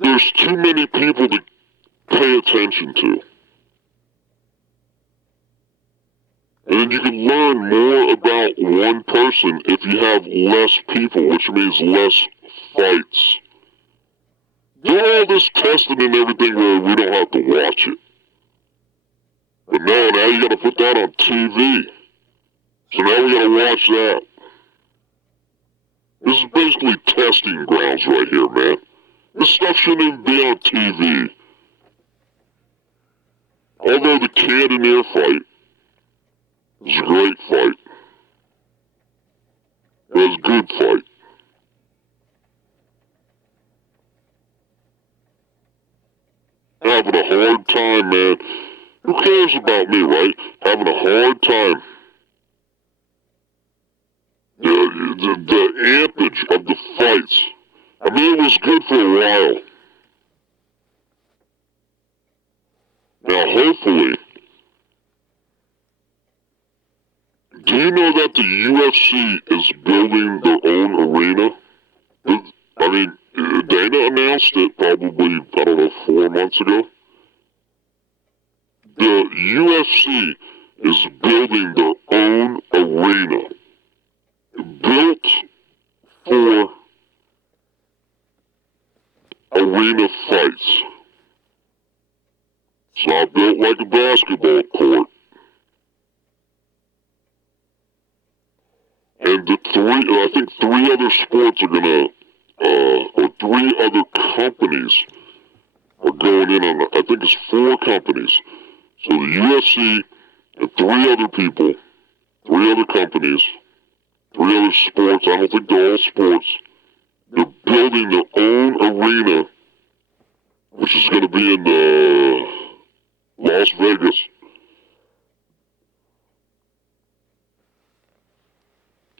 there's too many people to pay attention to. And then you can learn more about one person if you have less people, which means less fights. Do all this testing and everything where we don't have to watch it. But now you gotta put that on TV. So now we gotta watch that. This is basically testing grounds right here, man. This stuff shouldn't even be on TV. Although the Cannonier fight was a great fight. It was a good fight. Having a hard time, man. Who cares about me, right? Having a hard time. The ampage of the fights. I mean, it was good for a while. Now, hopefully, do you know that the UFC is building their own arena? I mean, Dana announced it probably, I don't know, 4 months ago. The UFC is building their own arena. Built for arena fights. It's not built like a basketball court. And I think three other sports are gonna, or three other companies are going in on, I think it's 4 companies. So the UFC and 3 other people, 3 other companies, 3 other sports, I don't think they're all sports, they're building their own arena, which is going to be in Las Vegas.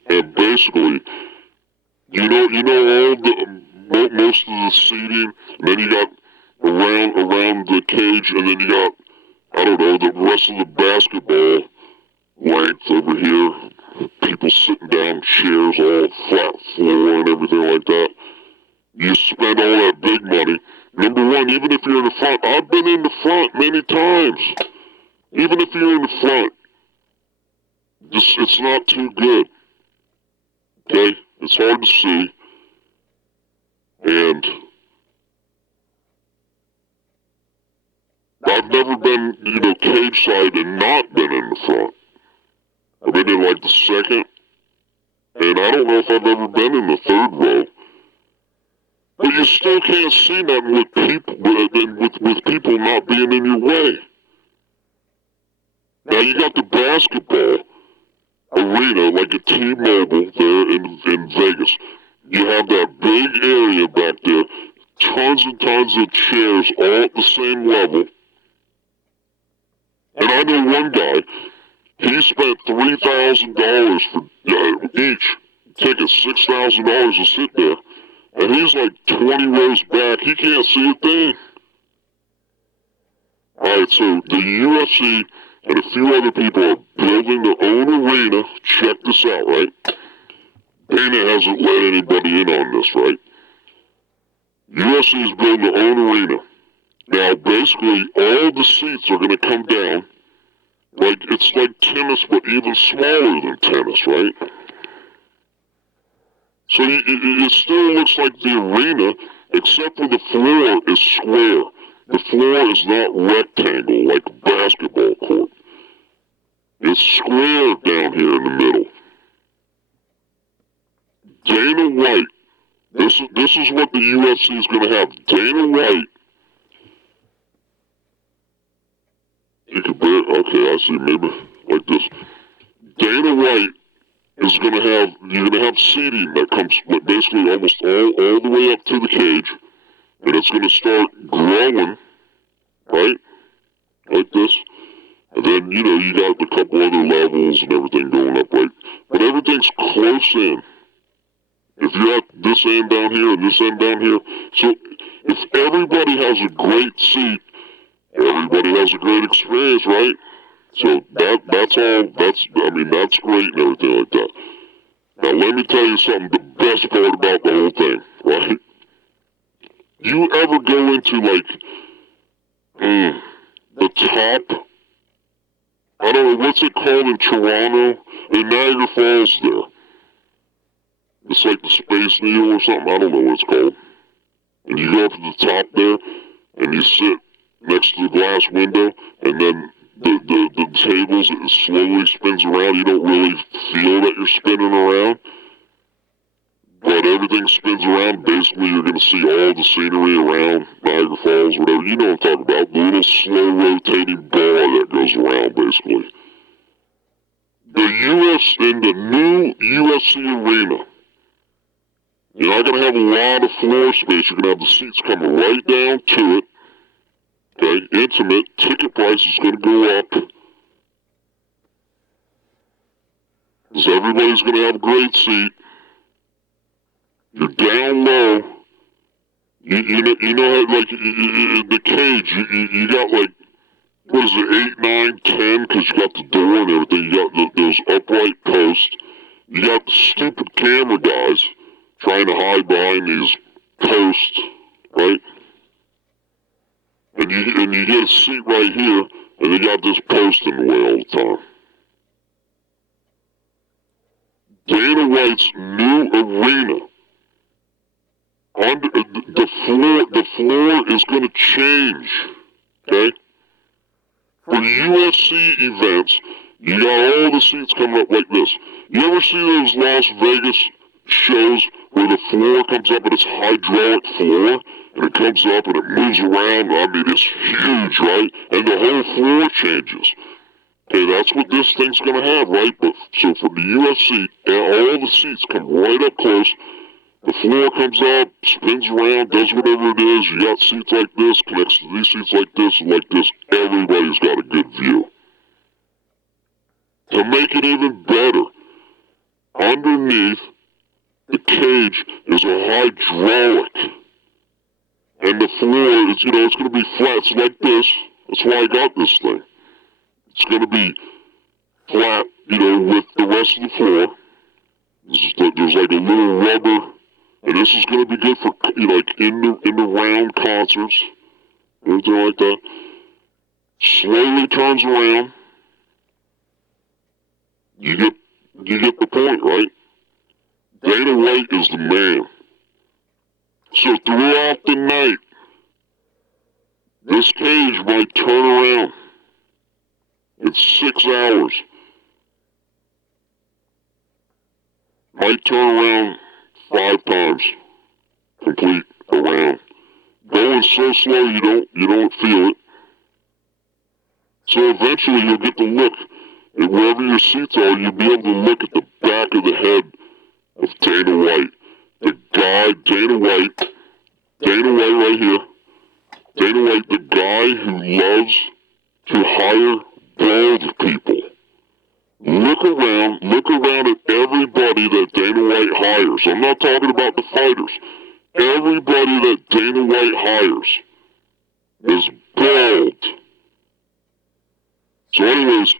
And basically, you know all most of the seating, and then you got around the cage, and then you got, I don't know, the rest of the basketball length over here. People sitting down in chairs, all flat floor and everything like that. You spend all that big money. Number one, even if you're in the front, I've been in the front many times. Even if you're in the front, it's not too good. Okay? It's hard to see. And I've never been, cage side and not been in the front. I've been in like the second, and I don't know if I've ever been in the third row. But you still can't see nothing with people not being in your way. Now you got the basketball arena, like a T-Mobile there in Vegas. You have that big area back there, tons and tons of chairs all at the same level. And I know one guy, he spent $3,000 for each ticket, $6,000 to sit there. And he's like 20 rows back. He can't see a thing. Alright, so the UFC and a few other people are building their own arena. Check this out, right? Dana hasn't let anybody in on this, right? UFC is building their own arena. Now, basically, all the seats are going to come down. Like, it's like tennis, but even smaller than tennis, right? So it still looks like the arena, except for the floor is square. The floor is not rectangle like a basketball court. It's square down here in the middle. Dana White, this is what the UFC is going to have. Dana White, you can bear, okay, I see, maybe like this. Dana White is going to have, you're going to have seating that comes basically almost all the way up to the cage, and it's going to start growing, right, like this. And then, you know, you got a couple other levels and everything going up, right? But everything's close in. If you have this end down here and this end down here, so if everybody has a great seat, everybody has a great experience, right? So that's all, that's great and everything like that. Now let me tell you something, the best part about the whole thing, right? You ever go into like, the top, I don't know, what's it called in Toronto? In Niagara Falls there. It's like the Space Needle or something, I don't know what it's called. And you go up to the top there, and you sit next to the glass window, and then the tables, it slowly spins around. You don't really feel that you're spinning around, but everything spins around. Basically, you're going to see all the scenery around Niagara Falls, whatever. You know what I'm talking about. The little slow rotating bar that goes around, basically. In the new UFC arena, you're not going to have a lot of floor space. You're going to have the seats coming right down to it. Okay, intimate. Ticket price is going to go up. Because everybody's going to have a great seat. You're down low. You know how, like, the cage, you got, like, what is it, 8, 9, 10, because you got the door and everything. You got those upright posts. You got the stupid camera guys trying to hide behind these posts, right? And you get a seat right here, and they got this post in the way all the time. Dana White's new arena, the floor is going to change, okay? For UFC events, you got all the seats coming up like this. You ever see those Las Vegas shows where the floor comes up and it's hydraulic floor, and it comes up and it moves around? I mean, it's huge, right? And the whole floor changes. Okay, that's what this thing's going to have, right? But so for the UFC, all the seats come right up close. The floor comes up, spins around, does whatever it is. You got seats like this, connects to these seats like this, and like this. Everybody's got a good view. To make it even better, underneath the cage is a hydraulic. And the floor is, it's going to be flat. It's like this. That's why I got this thing. It's going to be flat, with the rest of the floor. There's like a little rubber. And this is going to be good for, like, in the round concerts, everything like that. Slowly turns around. You get the point, right? Dana White is the man. So throughout the night, this cage might turn around. It's 6 hours. Might turn around 5 times, complete around. Going so slow you don't feel it. So eventually you'll get to look at wherever your seats are. You'll be able to look at the back of the head of Dana White. The guy, Dana White right here. Dana White, the guy who loves to hire bald people. Look around at everybody that Dana White hires. I'm not talking about the fighters. Everybody that Dana White hires is bald. So anyways,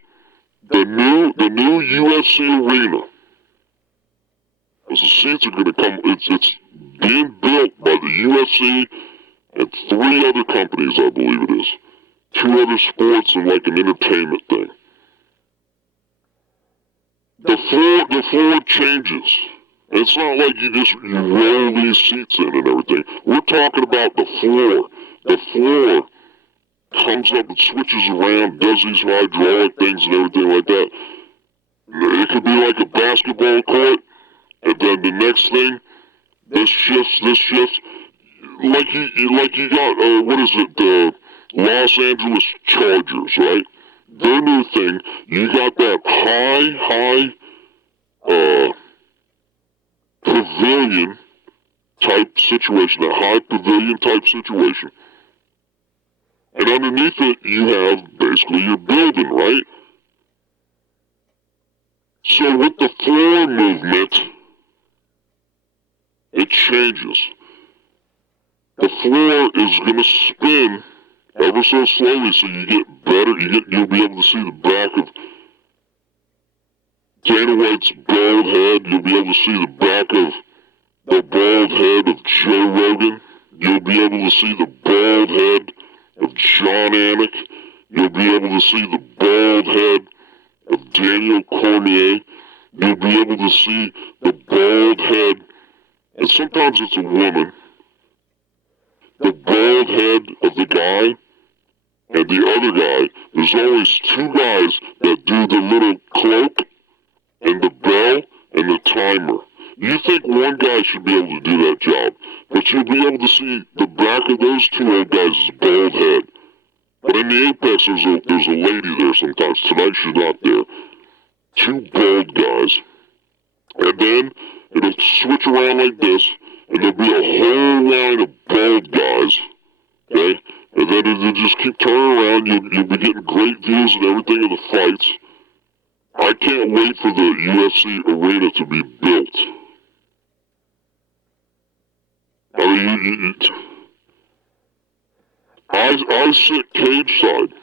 the new UFC arena, as the seats are going to come, it's being built by the UFC and 3 other companies, I believe it is. 2 other sports and like an entertainment thing. The floor changes. It's not like you roll these seats in and everything. We're talking about the floor. The floor comes up and switches around, does these hydraulic things and everything like that. It could be like a basketball court, and then the next thing, this shifts. Like you got, what is it, the Los Angeles Chargers, right? Their new thing, you got that high, pavilion type situation, that high pavilion type situation. And underneath it, you have basically your building, right? So with the floor movement, it changes. The floor is going to spin ever so slowly, so you get better. You'll be able to see the back of Dana White's bald head. You'll be able to see the back of the bald head of Joe Rogan. You'll be able to see the bald head of John Anik. You'll be able to see the bald head of Daniel Cormier. You'll be able to see the bald head, and sometimes it's a woman, the bald head of the guy and the other guy. There's always 2 guys that do the little cloak and the bell and the timer. You think one guy should be able to do that job, but you'll be able to see the back of those 2 old guys' bald head. But in the Apex, there's a lady there sometimes. Tonight she's not there. 2 bald guys. And then it'll switch around like this, and there'll be a whole line of bald guys, okay? And then it'll just keep turning around. You'll be getting great views and everything of the fights. I can't wait for the UFC arena to be built. I mean, I sit cage side.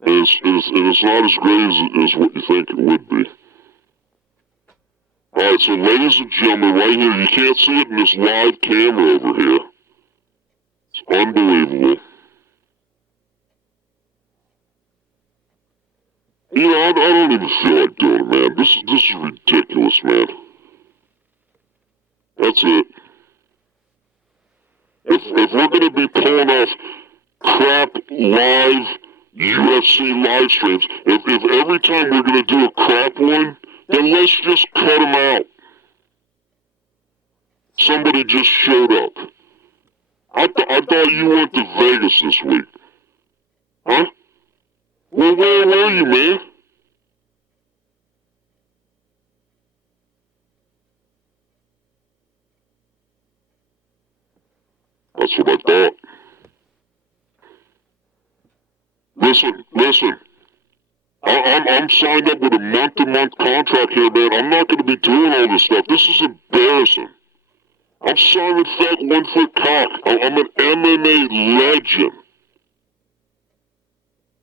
And it's not as great as what you think it would be. Alright, so ladies and gentlemen, right here, you can't see it in this live camera over here. It's unbelievable. You know, I don't even feel like doing it, man. This is ridiculous, man. That's it. If we're gonna be pulling off crap live UFC live streams, if every time we're gonna do a crap one, then let's just cut them out. Somebody just showed up. I thought you went to Vegas this week. Huh? Well, where were you, man? That's what I thought. Listen. I'm signed up with a month-to-month contract here, man. I'm not going to be doing all this stuff. This is embarrassing. I'm Simon Fett, 1 foot cock. I'm an MMA legend.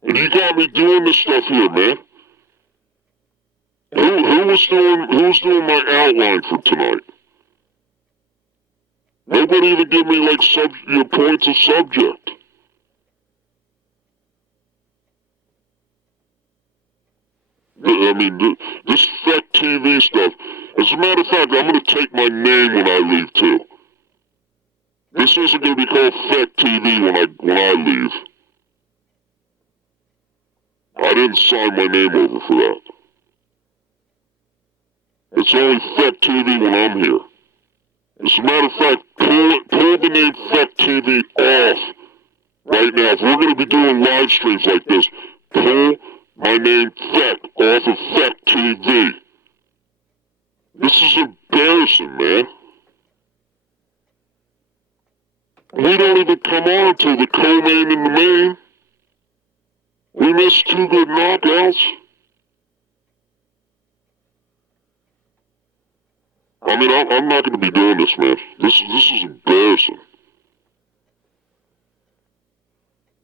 And you got me doing this stuff here, man. Who was doing my outline for tonight? Nobody even gave me like your points of subject. I mean, this Feck TV stuff. As a matter of fact, I'm going to take my name when I leave too. This isn't going to be called Feck TV when I leave. I didn't sign my name over for that. It's only Feck TV when I'm here. As a matter of fact, pull the name Feck TV off right now. If we're going to be doing live streams like this, pull my name Feck off of Feck TV. This is embarrassing, man. We don't even come on until the co-main and the main. We missed 2 good knockouts. I mean, I'm not going to be doing this, man. This is embarrassing.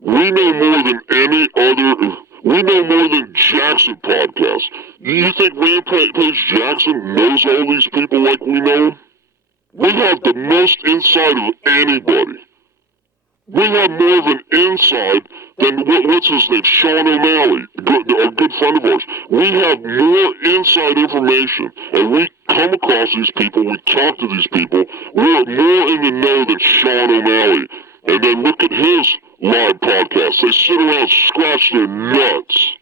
We know more than any other, we know more than Jackson podcast. You think Rampage Jackson knows all these people like we know them? We have the most insight of anybody. We have more of an inside than, what's his name, Sean O'Malley, a good friend of ours. We have more inside information, and we come across these people, we talk to these people, we're more in the know than Sean O'Malley. And then look at his live podcast. They sit around, scratch their nuts.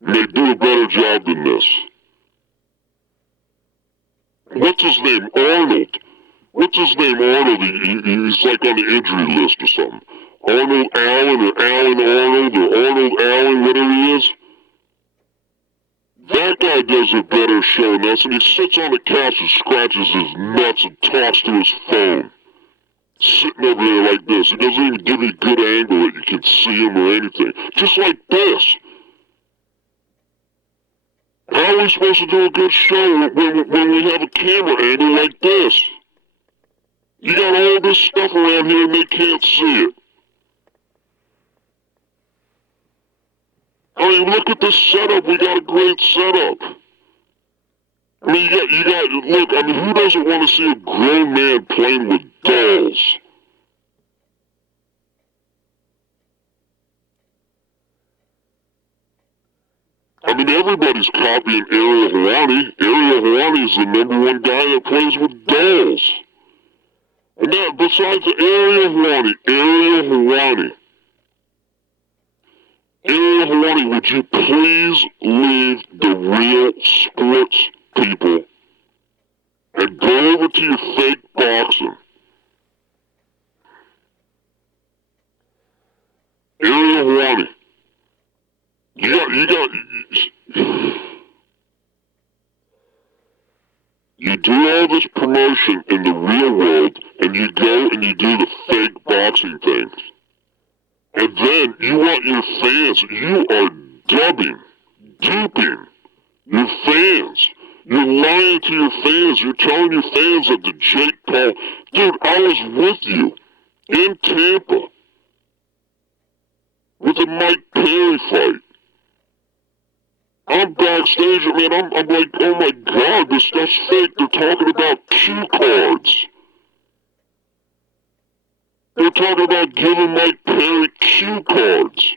And they do a better job than this. What's his name? Arnold. What's his name? Arnold. He's like on the injury list or something. Arnold Allen or Allen Arnold or Arnold Allen, whatever he is. That guy does a better show than us, and he sits on the couch and scratches his nuts and talks to his phone. Sitting over there like this. He doesn't even give you a good angle that you can see him or anything. Just like this. How are we supposed to do a good show when we have a camera angle like this? You got all this stuff around here and they can't see it. I mean, look at this setup. We got a great setup. I mean, you got, look, I mean, who doesn't want to see a grown man playing with dolls? I mean, everybody's copying Ariel Helwani. Ariel Helwani is the #1 guy that plays with dolls. And that, besides Ariel Helwani, would you please leave the real sports people and go over to your fake boxing? Ariel Helwani, you do all this promotion in the real world, and you go and you do the fake boxing things. And then you want your fans, you are duping your fans. You're lying to your fans. You're telling your fans that the Jake Paul... Dude, I was with you in Tampa with the Mike Perry fight. I'm backstage, man, I'm like, oh my God, this stuff's fake. They're talking about cue cards. They're talking about giving Mike Perry cue cards.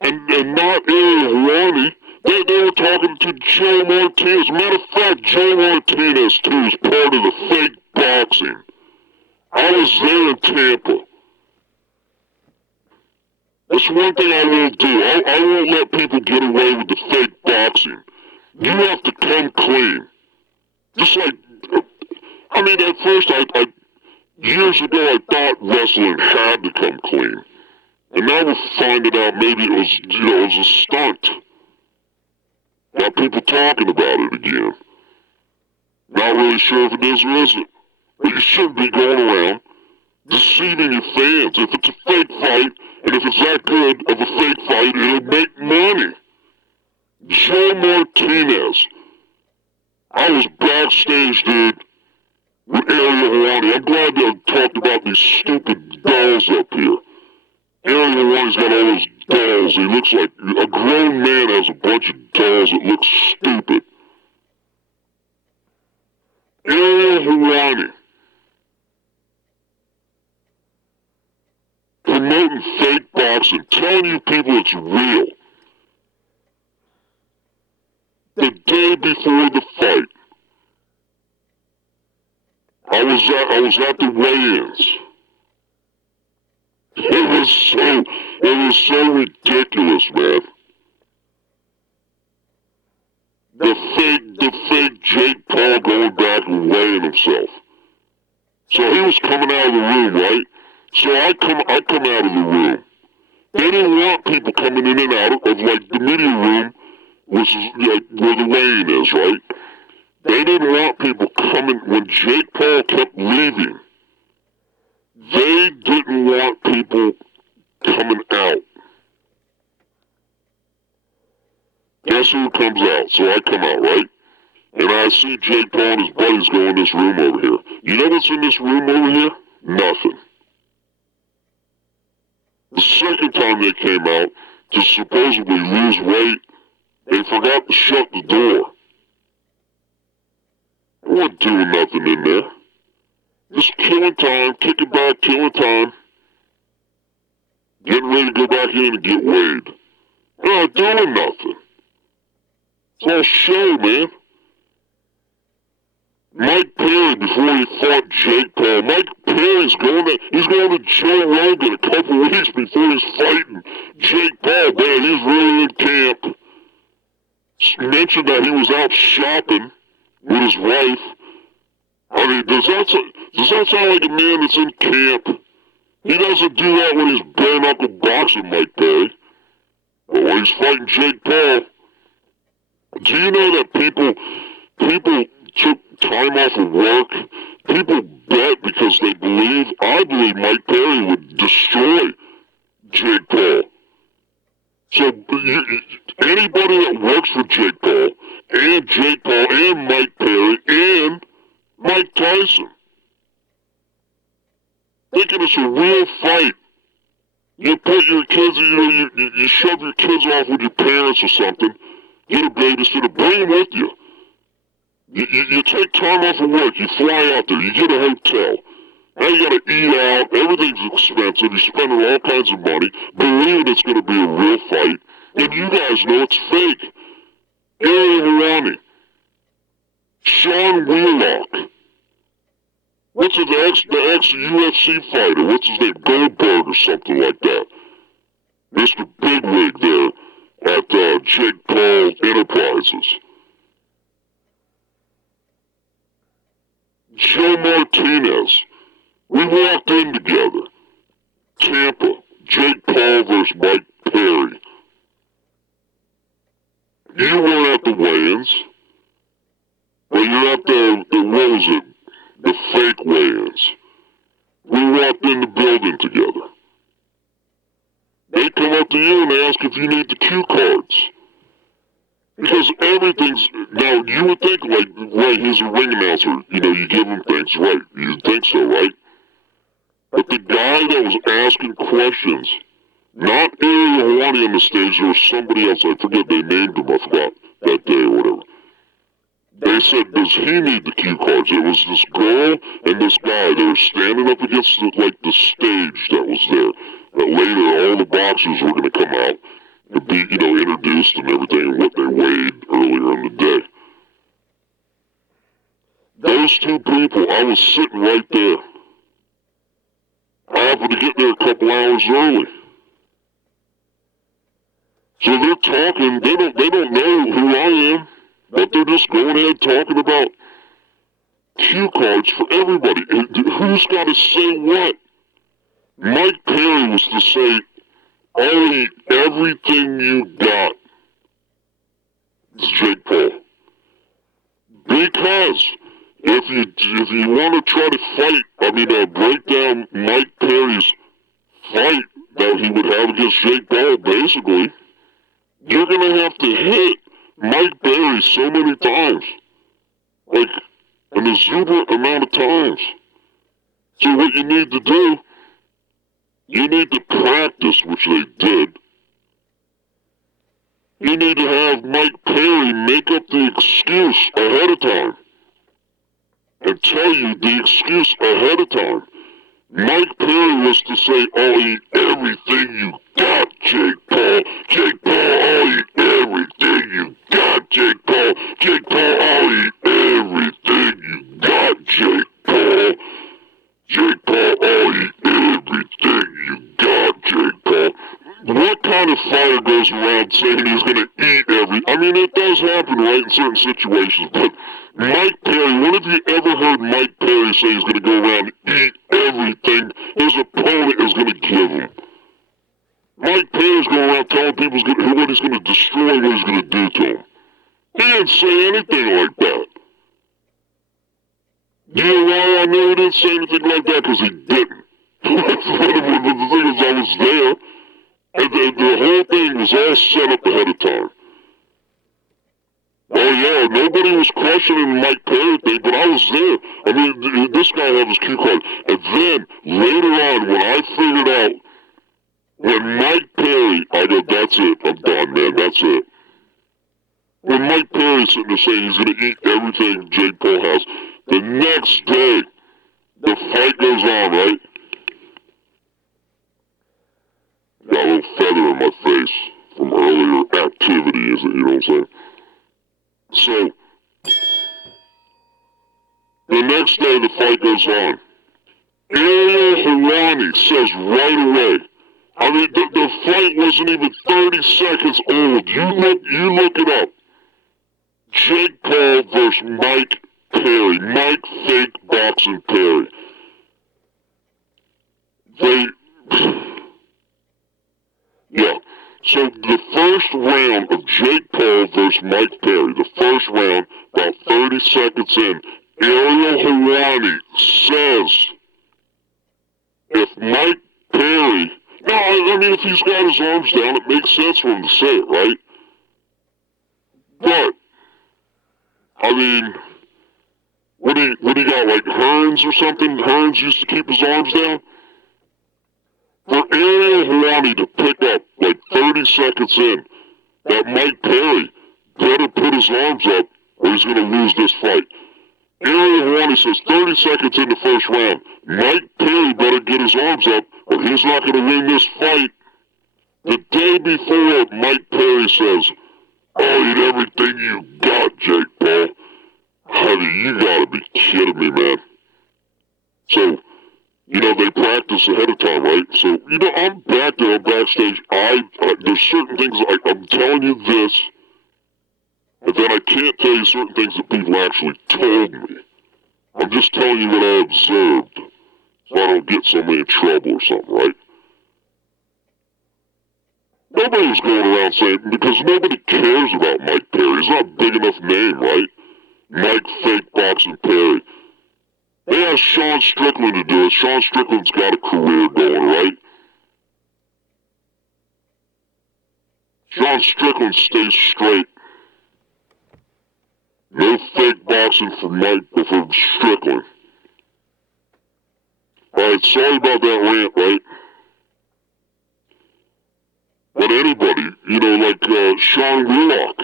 And not Ariel Helwani. They were talking to Joe Martinez. Matter of fact, Joe Martinez, too, is part of the fake boxing. I was there in Tampa. That's one thing I won't do. I won't let people get away with the fake boxing. You have to come clean. Just like, I mean, at first, years ago, I thought wrestling had to come clean. And now we're finding out maybe it was, it was a stunt. Got people talking about it again. Not really sure if it is or isn't. But you shouldn't be going around deceiving your fans. If it's a fake fight, and if it's that good of a fake fight, it'll make money. Joe Martinez. I was backstage, dude, with Ariel Helwani. I'm glad they talked about these stupid dolls up here. Ariel Helwani's got all those dolls. He looks like a grown man has a bunch of dolls that look stupid. Ariel Helwani. Promoting fake boxing, telling you people it's real. The day before the fight, I was at the weigh-ins. It was so ridiculous, man. The fake Jake Paul going back and weighing himself. So he was coming out of the room, right? So I come out of the room. They didn't want people coming in and out of like the media room, which is like where the weigh-in is, right? They didn't want people coming when Jake Paul kept leaving. They didn't want people coming out. Guess who comes out? So I come out, right? And I see Jake Paul and his buddies go in this room over here. You know what's in this room over here? Nothing. second time they came out to supposedly lose weight, they forgot to shut the door. I wasn't doing nothing in there. Just killing time, kicking back, killing time. Getting ready to go back in and get weighed. They're not doing nothing. It's all show, man. Mike Perry, before he fought Jake Paul, Mike Perry's going to Joe Rogan a couple weeks before he's fighting Jake Paul. Man, he's really in camp. Mentioned that he was out shopping with his wife. I mean, does that sound like a man that's in camp? He doesn't do that when he's bare knuckle boxing, Mike Perry. But when he's fighting Jake Paul, do you know that people took time off of work? People bet because I believe Mike Perry would destroy Jake Paul. So anybody that works for Jake Paul and Mike Perry and Mike Tyson, thinking it's a real fight. You put your kids, you shove your kids off with your parents or something, get a babysitter, bring them with you. You take time off of work, you fly out there, you get a hotel. Now you gotta eat out, everything's expensive, you're spending all kinds of money, believing it's gonna be a real fight, and you guys know it's fake. Ariel Helwani, Sean Wheelock, what's his the ex-UFC fighter, what's his name, Goldberg or something like that. Mr. Bigwig there at Jake Paul Enterprises. Joe Martinez. We walked in together. Tampa. Jake Paul versus Mike Perry. You weren't at the weigh-ins. But you're at what was it? The fake weigh-ins. We walked in the building together. They come up to you and they ask if you need the cue cards. Because everything's, now you would think like, right, he's a ring announcer, you give him things, right, you think so, right? But the guy that was asking questions, not Ariel Helwani on the stage, there was somebody else, I forget, they named him, I forgot, that day or whatever. They said, does he need the cue cards? It was this girl and this guy, they were standing up against the stage that was there, that later all the boxers were going to come out and be, introduced and everything, and what they weighed earlier in the day. Those two people, I was sitting right there. I happened to get there a couple hours early. So they're talking, they don't know who I am, but they're just going ahead talking about cue cards for everybody. Who's got to say what? Mike Perry was to say, I'll eat everything you got. It's Jake Paul. Because if you want to try to fight, break down Mike Perry's fight that he would have against Jake Paul, basically, you're going to have to hit Mike Perry so many times. Like, an exuberant amount of times. So what you need to do, you need to practice, which they did. You need to have Mike Perry make up the excuse ahead of time. And tell you the excuse ahead of time. Mike Perry was to say, I'll eat everything you got, Jake Paul. Jake Paul, I'll eat everything you got, Jake Paul. Jake Paul, I'll eat everything you got, Jake Paul. Jake Paul, I'll eat everything you got, Jake Paul. What kind of fighter goes around saying he's going to eat it does happen, right, in certain situations, but Mike Perry, when have you ever heard Mike Perry say he's going to go around and eat everything his opponent is going to give him? Mike Perry's going around telling people what he's going to destroy, what he's going to do to them. He didn't say anything like that. Do you know why I know he didn't say anything like that? Because he didn't. The thing is, I was there, and the whole thing was all set up ahead of time. Oh yeah, nobody was questioning Mike Perry thing, but I was there. I mean, this guy had his cue card. And then, later on, when I figured out When Mike Perry, I go, that's it, I'm done, man, that's it. When Mike Perry's sitting there saying he's going to eat everything Jake Paul has, the next day, the fight goes on, right? Got a little feather in my face from earlier activities, you know what I'm saying? So, the next day the fight goes on. Ariel Helwani says right away, I mean, the fight wasn't even 30 seconds old. You look it up. Jake Paul versus Mike Perry. Mike Fake Boxing Perry. Yeah. So the first round of Jake Paul versus Mike Perry, the first round, about 30 seconds in, Ariel Helwani says, if Mike Perry, no, I mean, if he's got his arms down, it makes sense for him to say it, right? But, I mean, what do you got, like Hearns or something? Hearns used to keep his arms down? For Ariel Helwani to pick up, like 30 seconds in, that Mike Perry better put his arms up or he's going to lose this fight. Ariel Helwani says 30 seconds in the first round, Mike Perry better get his arms up or he's not going to win this fight. The day before, Mike Perry says, I'll eat everything you got, Jake Paul. Honey, you gotta be kidding me, man. So, you know, they practice ahead of time, right? So, you know, I'm back there, I'm backstage. There's certain things, I'm telling you this, and then I can't tell you certain things that people actually told me. I'm just telling you what I observed, so I don't get somebody in trouble or something, right? Nobody was going around saying, because nobody cares about Mike Perry. He's not a big enough name, right? Mike Fake Boxing Perry. They asked Sean Strickland to do it. Sean Strickland's got a career going, right? Sean Strickland stays straight. No fake boxing for Strickland. Alright, sorry about that rant, right? But anybody, you know, like Sean Willock,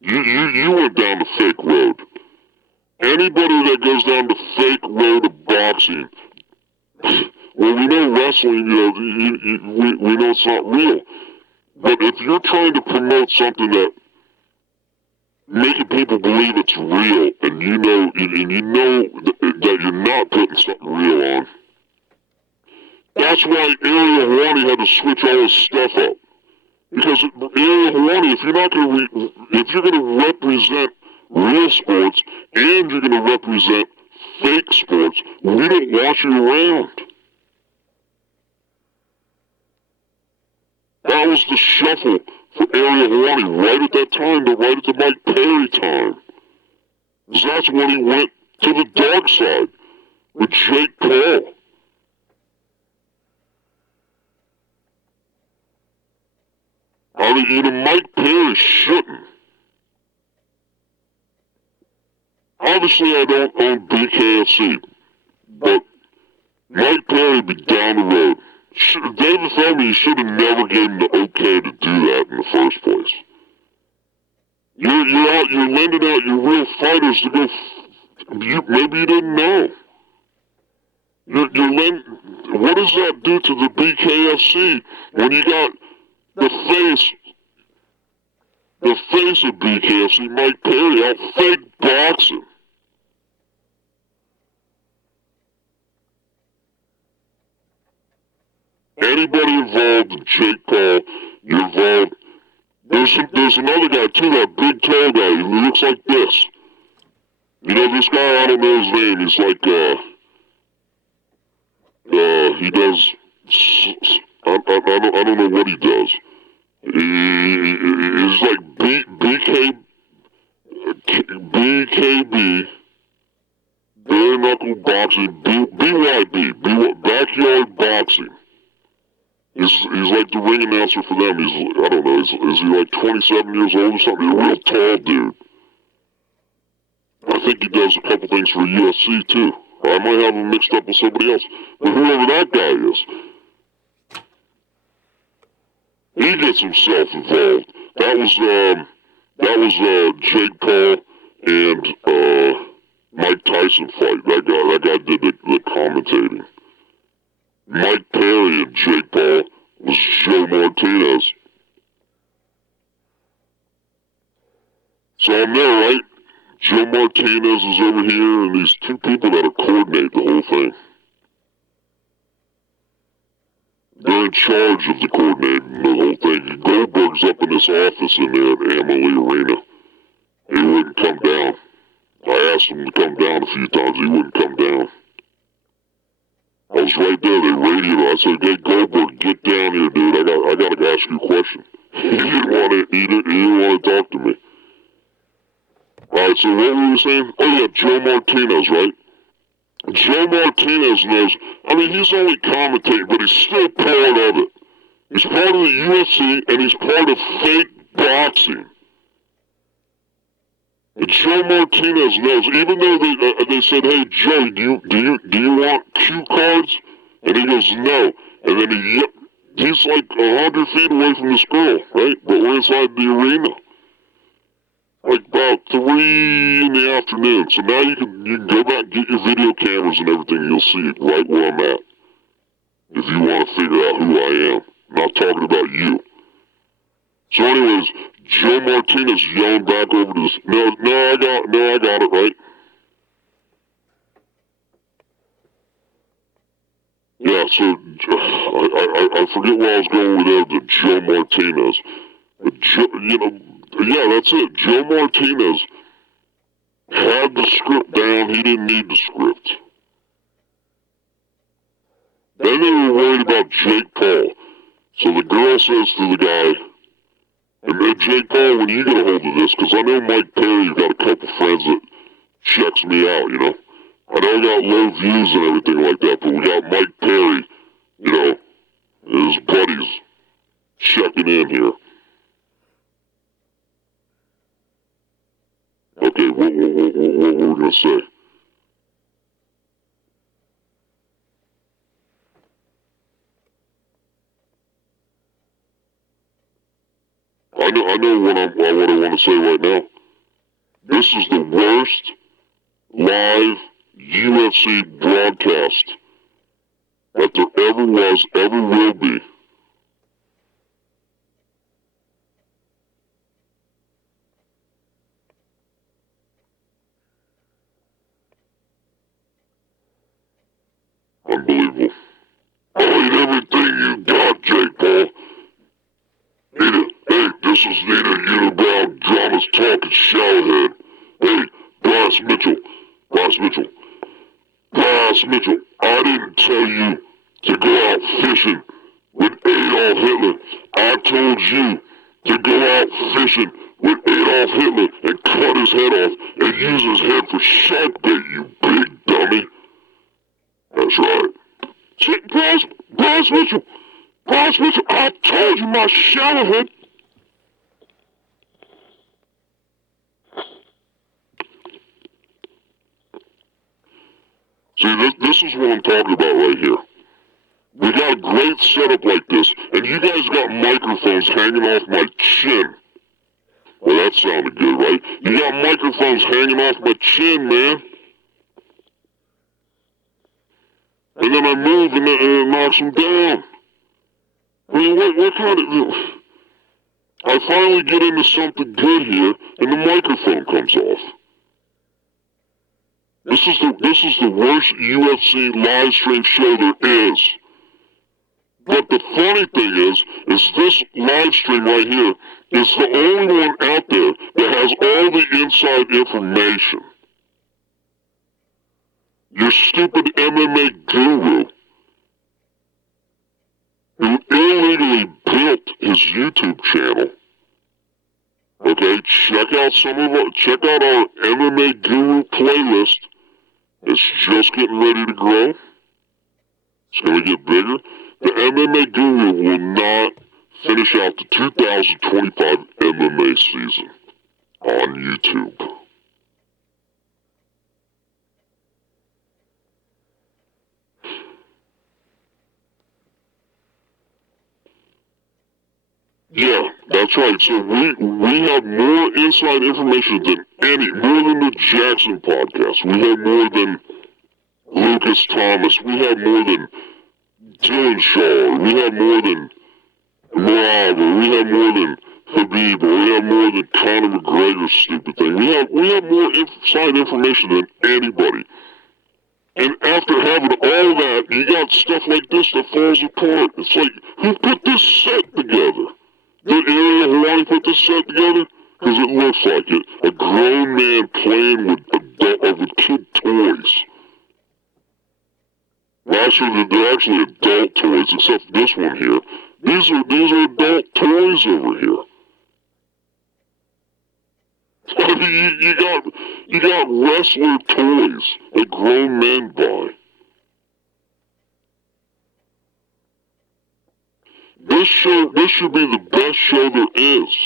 you went down the fake road. Anybody that goes down the fake road of boxing, well, we know wrestling, you know, we know it's not real. But if you're trying to promote something that making people believe it's real, and you know that you're not putting something real on, that's why Ariel Helwani had to switch all his stuff up. Because Ariel Helwani, if you're gonna represent real sports and you're gonna represent fake sports, we don't want you around. That was the shuffle for Ariel Helwani right at that time, right at the Mike Perry time. Because that's when he went to the dark side with Jake Paul. I mean, you know, Mike Perry shouldn't. Obviously, I don't own BKFC, but Mike Perry be down the road. David Feldman, you should have never gave him the okay to do that in the first place. You're lending out your real fighters to go. Maybe you didn't know. What does that do to the BKFC when you got the face of BKFC, Mike Perry, out fake boxing? Anybody involved in Jake Paul, you're involved. There's another guy too, that big tall guy, he looks like this. You know this guy, I don't know his name, he's like, he does, I don't know what he does. He's like BKB, bare knuckle boxing, BYB, backyard boxing. He's like the ring announcer for them. I don't know, is he like 27 years old or something? He's a real tall dude. I think he does a couple things for UFC too. I might have him mixed up with somebody else. But whoever that guy is, he gets himself involved. That was Jake Paul and Mike Tyson fight. That guy did the commentating. Mike Perry and Jake Paul was Joe Martinez. So I'm there, right? Joe Martinez is over here, and these two people that are coordinating the whole thing. They're in charge of the coordinating the whole thing. Goldberg's up in this office in there at Amalie Arena. He wouldn't come down. I asked him to come down a few times. He wouldn't come down. I was right there. They radioed. I said, "Hey, Goldberg, get down here, dude. I got to ask you a question." He didn't want to eat it. He didn't want to talk to me. All right, so what were we saying? Oh, yeah, Joe Martinez, right? Joe Martinez knows. I mean, he's only commentating, but he's still part of it. He's part of the UFC, and he's part of fake boxing. And Joe Martinez knows, even though they said, "Hey, Joe, do you want cue cards?" And he goes, "No." And then he's like 100 feet away from this girl, right? But we're inside the arena. Like about 3 in the afternoon. So now you can go back, get your video cameras and everything, and you'll see it right where I'm at. If you want to figure out who I am. I'm not talking about you. So anyways, Joe Martinez yelling back over this. No, I got it, right? Yeah, so I forget where I was going with that, the Joe Martinez. Yeah, that's it. Joe Martinez had the script down. He didn't need the script. Then they were worried about Jake Paul. So the girl says to the guy, and then Jake Paul, when you get a hold of this, because I know Mike Perry, you've got a couple friends that checks me out, you know. I know I got low views and everything like that, but we got Mike Perry, you know, and his buddies checking in here. Okay, what were we going to say? I know what I want to say right now. This is the worst live UFC broadcast that there ever was, ever will be. Unbelievable. I need everything you got, Jake Paul. Nita, hey, this is Nita Unibrow, Drama's Talking Showerhead. Hey, Bryce Mitchell, I didn't tell you to go out fishing with Adolf Hitler. I told you to go out fishing with Adolf Hitler and cut his head off and use his head for shark bait, you big dummy. That's right. Bryce Mitchell, I told you, my showerhead. See, this is what I'm talking about right here. We got a great setup like this, and you guys got microphones hanging off my chin. Well, that sounded good, right? You got microphones hanging off my chin, man. And then I move and it knocks them down. I mean, what kind of... I finally get into something good here, and the microphone comes off. This is the worst UFC live stream show there is. But the funny thing is this live stream right here is the only one out there that has all the inside information. Your stupid MMA guru, who illegally built his YouTube channel. Okay, check out our MMA Guru playlist. It's just getting ready to grow. It's going to get bigger. The MMA Guru will not finish out the 2025 MMA season on YouTube. Yeah, that's right. So we have more inside information than more than the Jackson podcast. We have more than Lucas Thomas. We have more than Dylan Shaw. We have more than Morava. We have more than Habib. We have more than Conor McGregor's stupid thing. We have more inside information than anybody. And after having all that, you got stuff like this that falls apart. It's like, who put this set together? Did Area Hawaii put this set together? Because it looks like it. A grown man playing with kid toys. Well, actually, they're actually adult toys, except this one here. These are adult toys over here. I mean, you got wrestler toys that grown men buy. This should be the best show there is.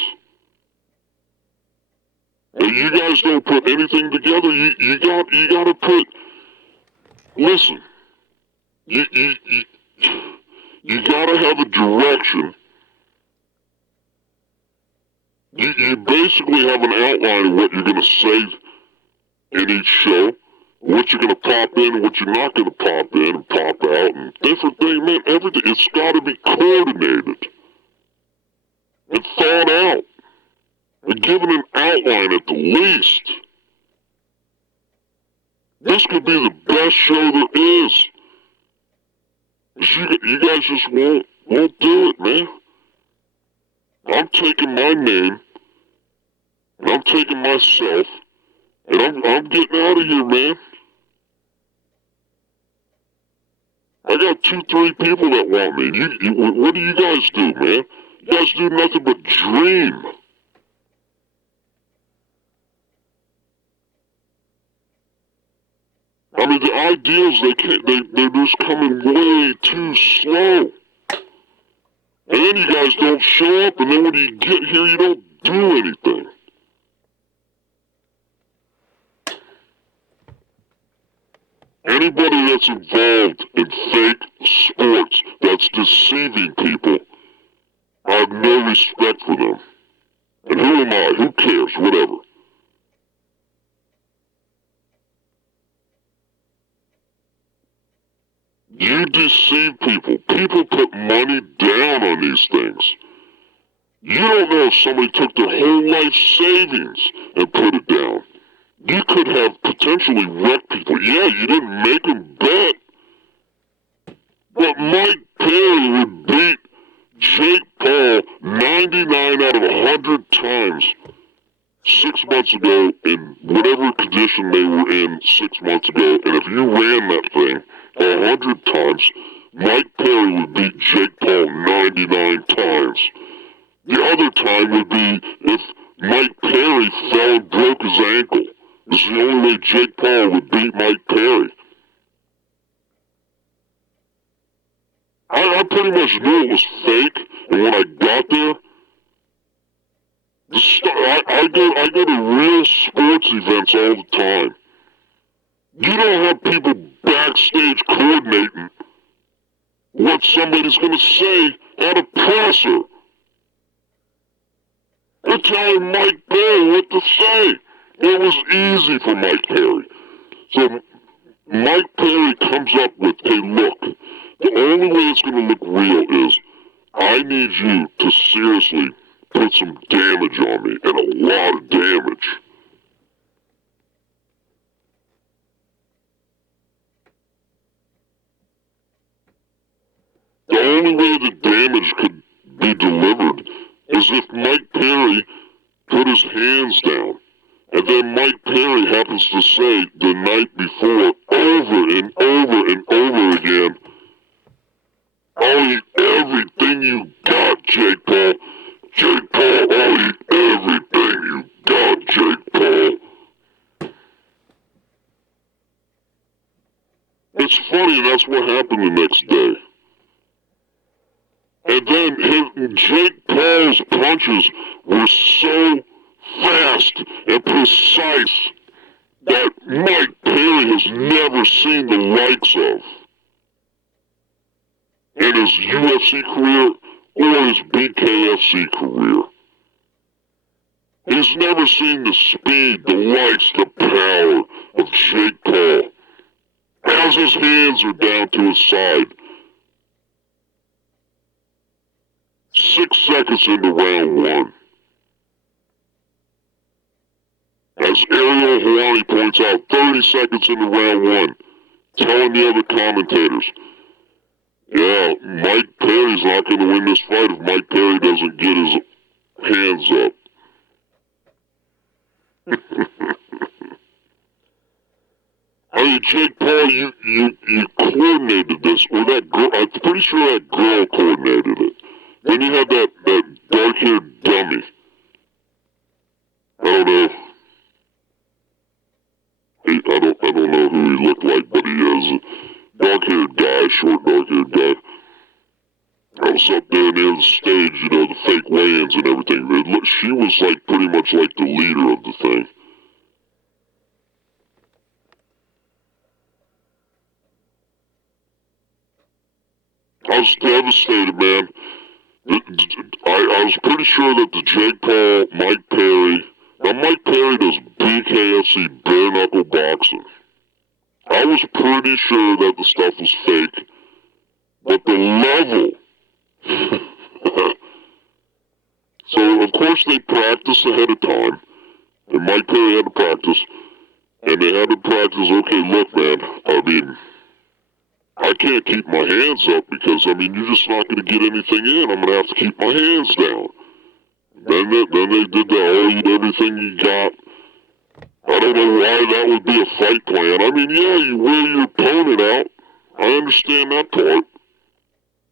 And you guys don't put anything together. You gotta put. Listen, you gotta have a direction. You basically have an outline of what you're gonna say in each show, what you're gonna pop in and what you're not gonna pop in and pop out, and different things, man. Everything, it's gotta be coordinated and thought out and given an outline at the least. This could be the best show there is. You guys just won't do it, man. I'm taking my name, and I'm taking myself, and I'm getting out of here, man. I got 2-3 people that want me. What do you guys do, man? You guys do nothing but dream. I mean, the ideas, they're just coming way too slow. And then you guys don't show up, and then when you get here, you don't do anything. Anybody that's involved in fake sports that's deceiving people, I have no respect for them. And who am I? Who cares? Whatever. You deceive people. People put money down on these things. You don't know if somebody took their whole life savings and put it down. You could have potentially wrecked people. Yeah, you didn't make them bet. But Mike Perry would beat Jake Paul 99 out of 100 times 6 months ago in whatever condition they were in 6 months ago. And if you ran that thing 100 times, Mike Perry would beat Jake Paul 99 times. The other time would be if Mike Perry fell and broke his ankle. This is the only way Jake Paul would beat Mike Perry. I pretty much knew it was fake, and when I got there, I go to real sports events all the time. You don't have people backstage coordinating what somebody's going to say at a presser. They're telling Mike Perry what to say. It was easy for Mike Perry. So Mike Perry comes up with, hey, look, the only way it's going to look real is I need you to seriously put some damage on me, and a lot of damage. The only way the damage could be delivered is if Mike Perry put his hands down. And then Mike Perry happens to say the night before, over and over and over again, I'll eat everything you got, Jake Paul. Jake Paul, I'll eat everything you got, Jake Paul. It's funny, and that's what happened the next day. And then Jake Paul's punches were so fast and precise that Mike Perry has never seen the likes of in his UFC career or his BKFC career. He's never seen the speed, the lights, the power of Jake Paul. As his hands are down to his side, 6 seconds into round 1. As Ariel Helwani points out, 30 seconds into round 1, telling the other commentators, yeah, Mike Perry's not going to win this fight if Mike Perry doesn't get his hands up. I mean, Jake Paul, you coordinated this, or that girl, I'm pretty sure that girl coordinated it. Then you had that dark-haired dummy. I don't know. I don't know who he looked like, but he is a dark-haired guy, short dark-haired guy. I was up there near the stage, you know, the fake weigh-ins and everything. She was like pretty much like the leader of the thing. I was devastated, man. I was pretty sure that the Jake Paul, Mike Perry, now Mike Perry does BKFC, bare knuckle boxing. I was pretty sure that the stuff was fake, but the level. So of course they practiced ahead of time, and Mike Perry had to practice, and they had to practice. Okay, look, man. I mean, I can't keep my hands up because, I mean, you're just not going to get anything in. I'm going to have to keep my hands down. Then they did that, oh, you did everything you got. I don't know why that would be a fight plan. I mean, yeah, you wear your opponent out. I understand that part.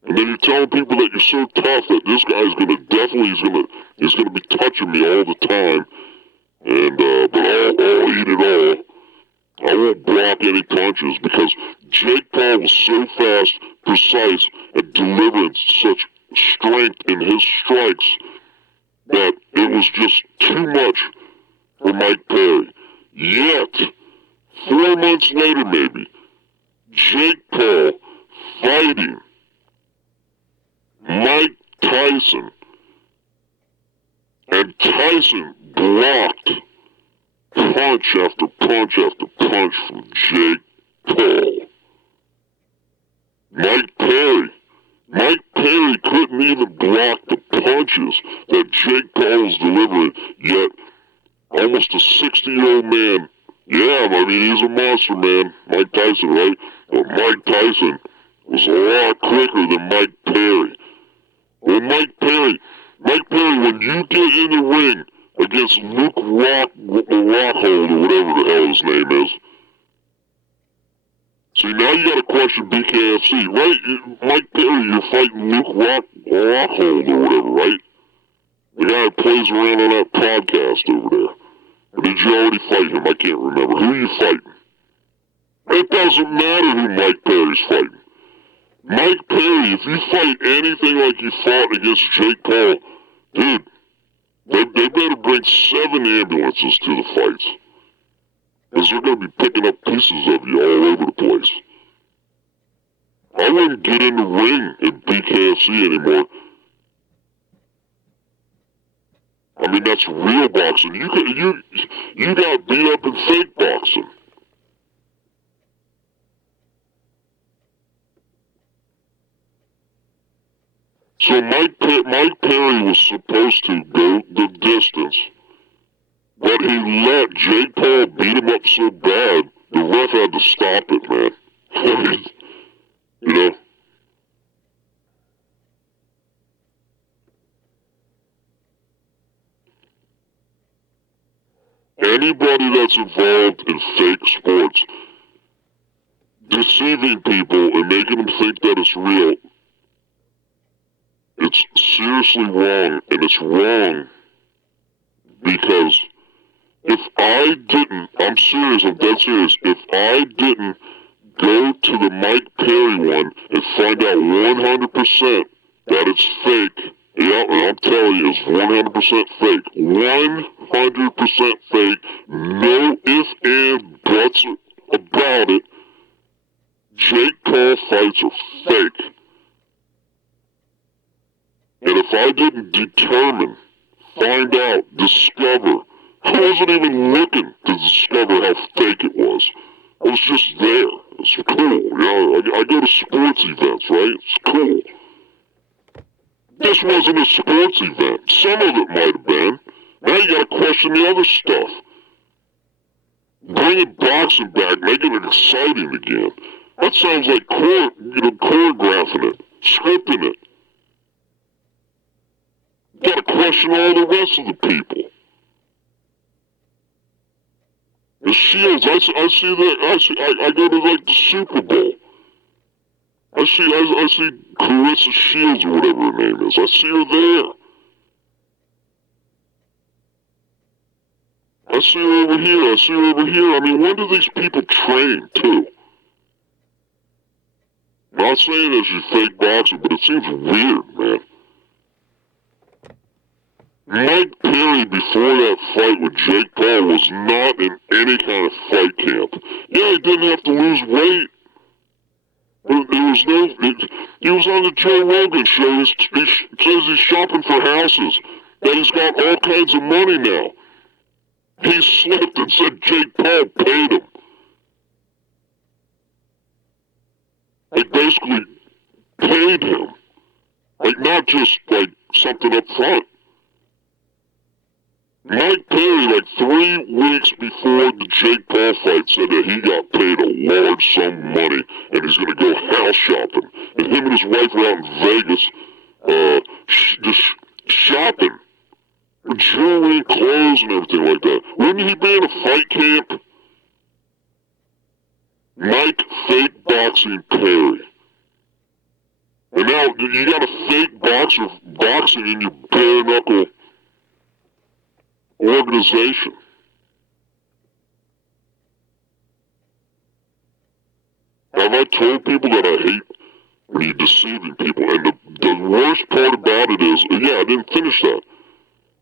And then you're telling people that you're so tough that this guy's going to definitely, he's going to be touching me all the time. And, but I'll eat it all. I won't block any punches because Jake Paul was so fast, precise, and delivering such strength in his strikes that it was just too much for Mike Perry. Yet, 4 months later maybe, Jake Paul fighting Mike Tyson, and Tyson blocked punch after punch after punch from Jake Paul. Mike Perry couldn't even block the punches that Jake Paul was delivering, yet almost a 60-year-old man, yeah, I mean, he's a monster, man, Mike Tyson, right? But Mike Tyson was a lot quicker than Mike Perry. Well, Mike Perry, when you get in the ring against Luke Rockhold, or whatever the hell his name is. See, now you gotta question BKFC, right? Mike Perry, you're fighting Luke Rockhold or whatever, right? The guy that plays around on that podcast over there. Or did you already fight him? I can't remember. Who are you fighting? It doesn't matter who Mike Perry's fighting. Mike Perry, if you fight anything like you fought against Jake Paul, dude, they better bring 7 ambulances to the fights. Because they're going to be picking up pieces of you all over the place. I wouldn't get in the ring at BKFC anymore. I mean, that's real boxing. You got beat up in fake boxing. So Mike Perry was supposed to go the distance, but he let Jake Paul beat him up so bad, the ref had to stop it, man. You know? Anybody that's involved in fake sports, deceiving people and making them think that it's real, it's seriously wrong, and it's wrong because if I didn't, I'm serious, I'm dead serious, if I didn't go to the Mike Perry one and find out 100% that it's fake, yeah, and I'm telling you, it's 100% fake, 100% fake, no ifs, ands, buts about it, Jake Paul fights are fake. And if I didn't determine, find out, discover, I wasn't even looking to discover how fake it was. I was just there. It's cool, you know, I go to sports events, right? It's cool. This wasn't a sports event. Some of it might have been. Now you gotta question the other stuff. Bringing boxing back, making it exciting again. That sounds like choreographing it, scripting it. You gotta question all the rest of the people. The Shields, I go to like the Super Bowl. I see Clarissa Shields or whatever her name is. I see her there. I see her over here. I see her over here. I mean, when do these people train, too? I'm not saying that she's fake boxer, but it seems weird, man. Mike Perry, before that fight with Jake Paul, was not in any kind of fight camp. Yeah, he didn't have to lose weight. There was no... He was on the Joe Rogan show. He says he's shopping for houses. That he's got all kinds of money now. He slipped and said Jake Paul paid him. Like, basically paid him. Like, not just, like, something up front. Mike Perry, like 3 weeks before the Jake Paul fight, said that he got paid a large sum of money and he's going to go house shopping. And him and his wife were out in Vegas, just shopping. For jewelry, clothes, and everything like that. Wouldn't he be in a fight camp? Mike Fake Boxing Perry. And now, you got a fake boxer boxing in your bare knuckle organization. Have I told people that I hate when you're deceiving people? And the worst part about it is, yeah, I didn't finish that,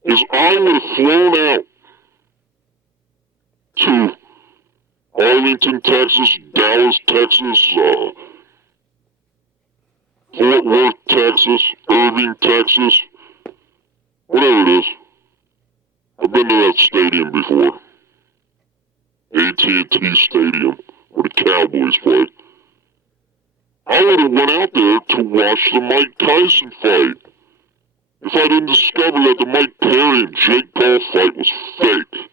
is I would have flown out to Arlington, Texas, Dallas, Texas, Fort Worth, Texas, Irving, Texas, whatever it is. I've been to that stadium before. AT&T Stadium, where the Cowboys play. I would have went out there to watch the Mike Tyson fight if I didn't discover that the Mike Perry and Jake Paul fight was fake.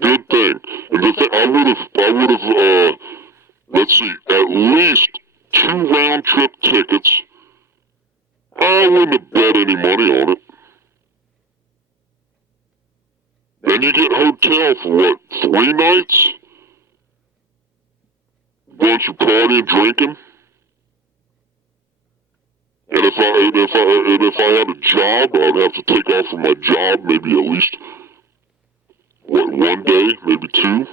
Good thing. And the thing, I would have, let's see, at least 2 round-trip tickets. I wouldn't have bet any money on it. Then you get hotel for what, 3 nights? Bunch of partying, drinking. And if I had a job, I'd have to take off from my job maybe at least, what, 1 day, maybe 2.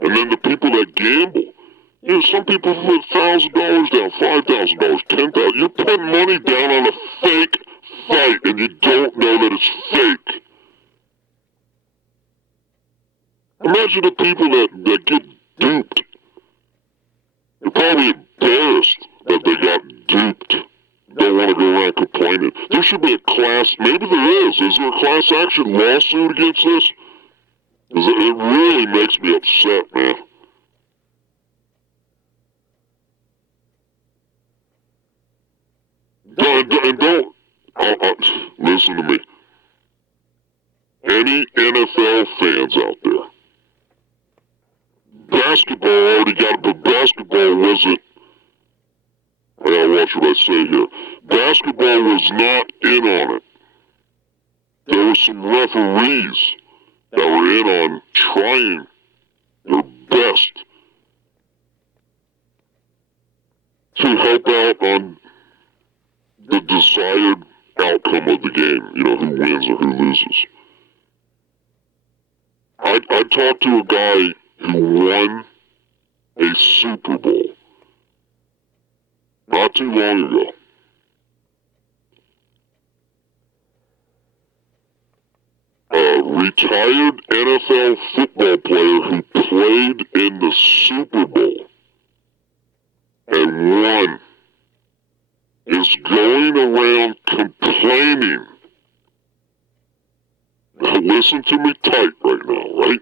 And then the people that gamble, you know, some people put $1,000 down, $5,000, $10,000. You're putting money down on a fake fight, and you don't know that it's fake. Imagine the people that get duped. They're probably embarrassed that they got duped. Don't want to go around complaining. There should be a class, maybe there is. Is there a class action lawsuit against this? Because it really makes me upset, man. And don't, listen to me. Any NFL fans out there, basketball already got it, but basketball wasn't, I gotta watch what I say here. Basketball was not in on it. There were some referees that were in on trying their best to help out on the desired outcome of the game, you know, who wins or who loses. I talked to a guy who won a Super Bowl not too long ago. retired NFL football player who played in the Super Bowl and won is going around complaining. Now listen to me tight right now, right?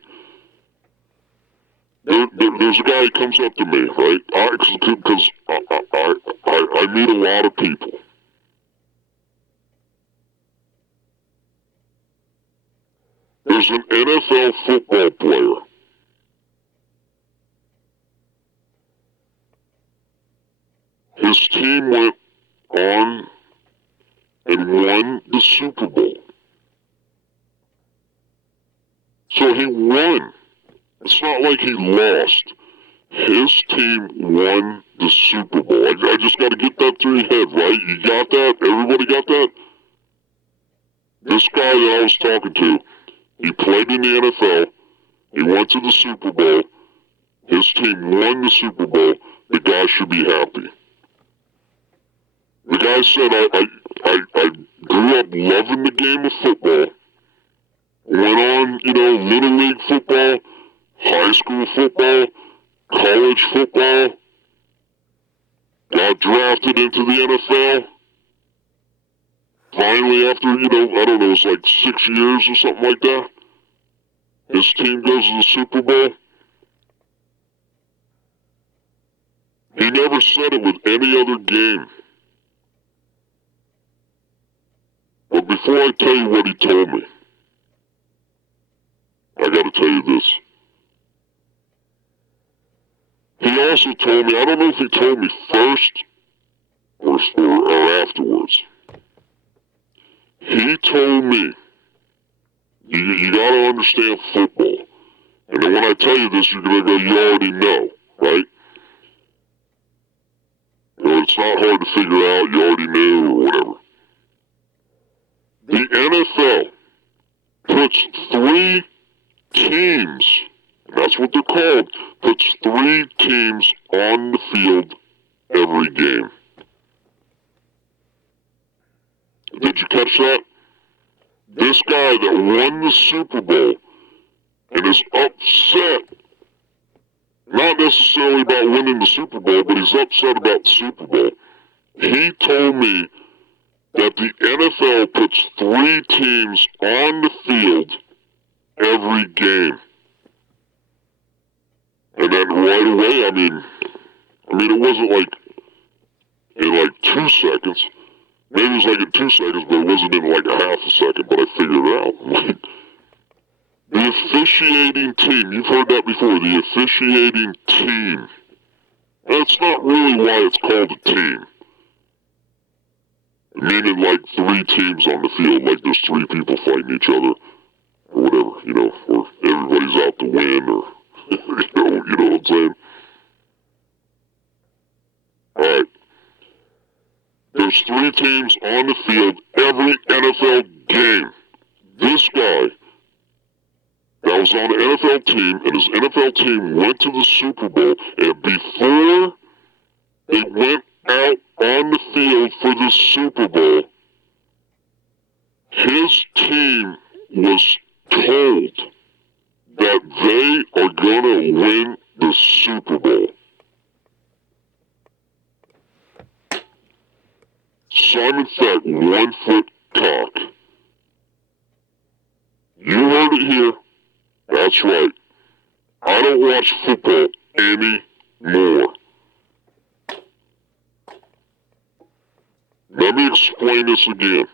There's a guy who comes up to me, right? Because I meet a lot of people. There's an NFL football player. His team went on and won the Super Bowl. So he won. It's not like he lost. His team won the Super Bowl. I just got to get that through your head, right? You got that? Everybody got that? This guy that I was talking to, he played in the NFL. He went to the Super Bowl. His team won the Super Bowl. The guy should be happy. The guy said, I grew up loving the game of football. Went on, Little League football, high school football, college football. Got drafted into the NFL. Finally, after, I don't know, it's like 6 years or something like that. His team goes to the Super Bowl. He never said it with any other game. But before I tell you what he told me, I gotta tell you this. He also told me, I don't know if he told me first or afterwards. He told me, you gotta understand football. And then when I tell you this, you're gonna go, you already know, right? It's not hard to figure out, you already knew or whatever. The NFL puts 3 teams, that's what they're called, puts 3 teams on the field every game. Did you catch that? This guy that won the Super Bowl and is upset, not necessarily about winning the Super Bowl, but he's upset about the Super Bowl. He told me that the NFL puts 3 teams on the field every game. And then right away, I mean it wasn't like in 2 seconds. Maybe it was like in 2 seconds, but it wasn't in like a half a second, but I figured it out. The officiating team, you've heard that before, the officiating team. That's not really why it's called a team. Meaning like 3 teams on the field, like there's 3 people fighting each other, or whatever, or everybody's out to win, or, you know what I'm saying? Alright. There's 3 teams on the field every NFL game. This guy that was on the NFL team, and his NFL team went to the Super Bowl, and before they went out on the field for the Super Bowl, his team was told that they are going to win the Super Bowl. Simon Feck, 1 foot cock. You heard it here. That's right. I don't watch football anymore. Let me explain this again.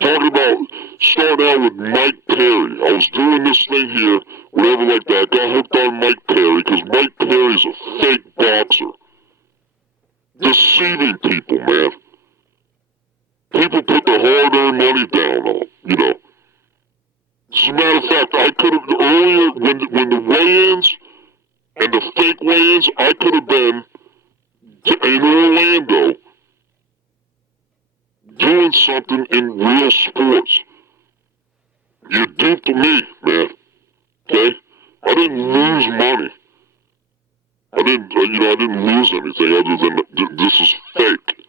Talking about starting out with Mike Perry. I was doing this thing here, whatever like that. I got hooked on Mike Perry because Mike Perry's a fake boxer. Deceiving people, man. People put their hard-earned money down on, As a matter of fact, I could have, earlier, when the weigh-ins and the fake weigh-ins, I could have been in Orlando doing something in real sports. You duped me, man. Okay? I didn't lose money. I didn't lose anything other than this is fake.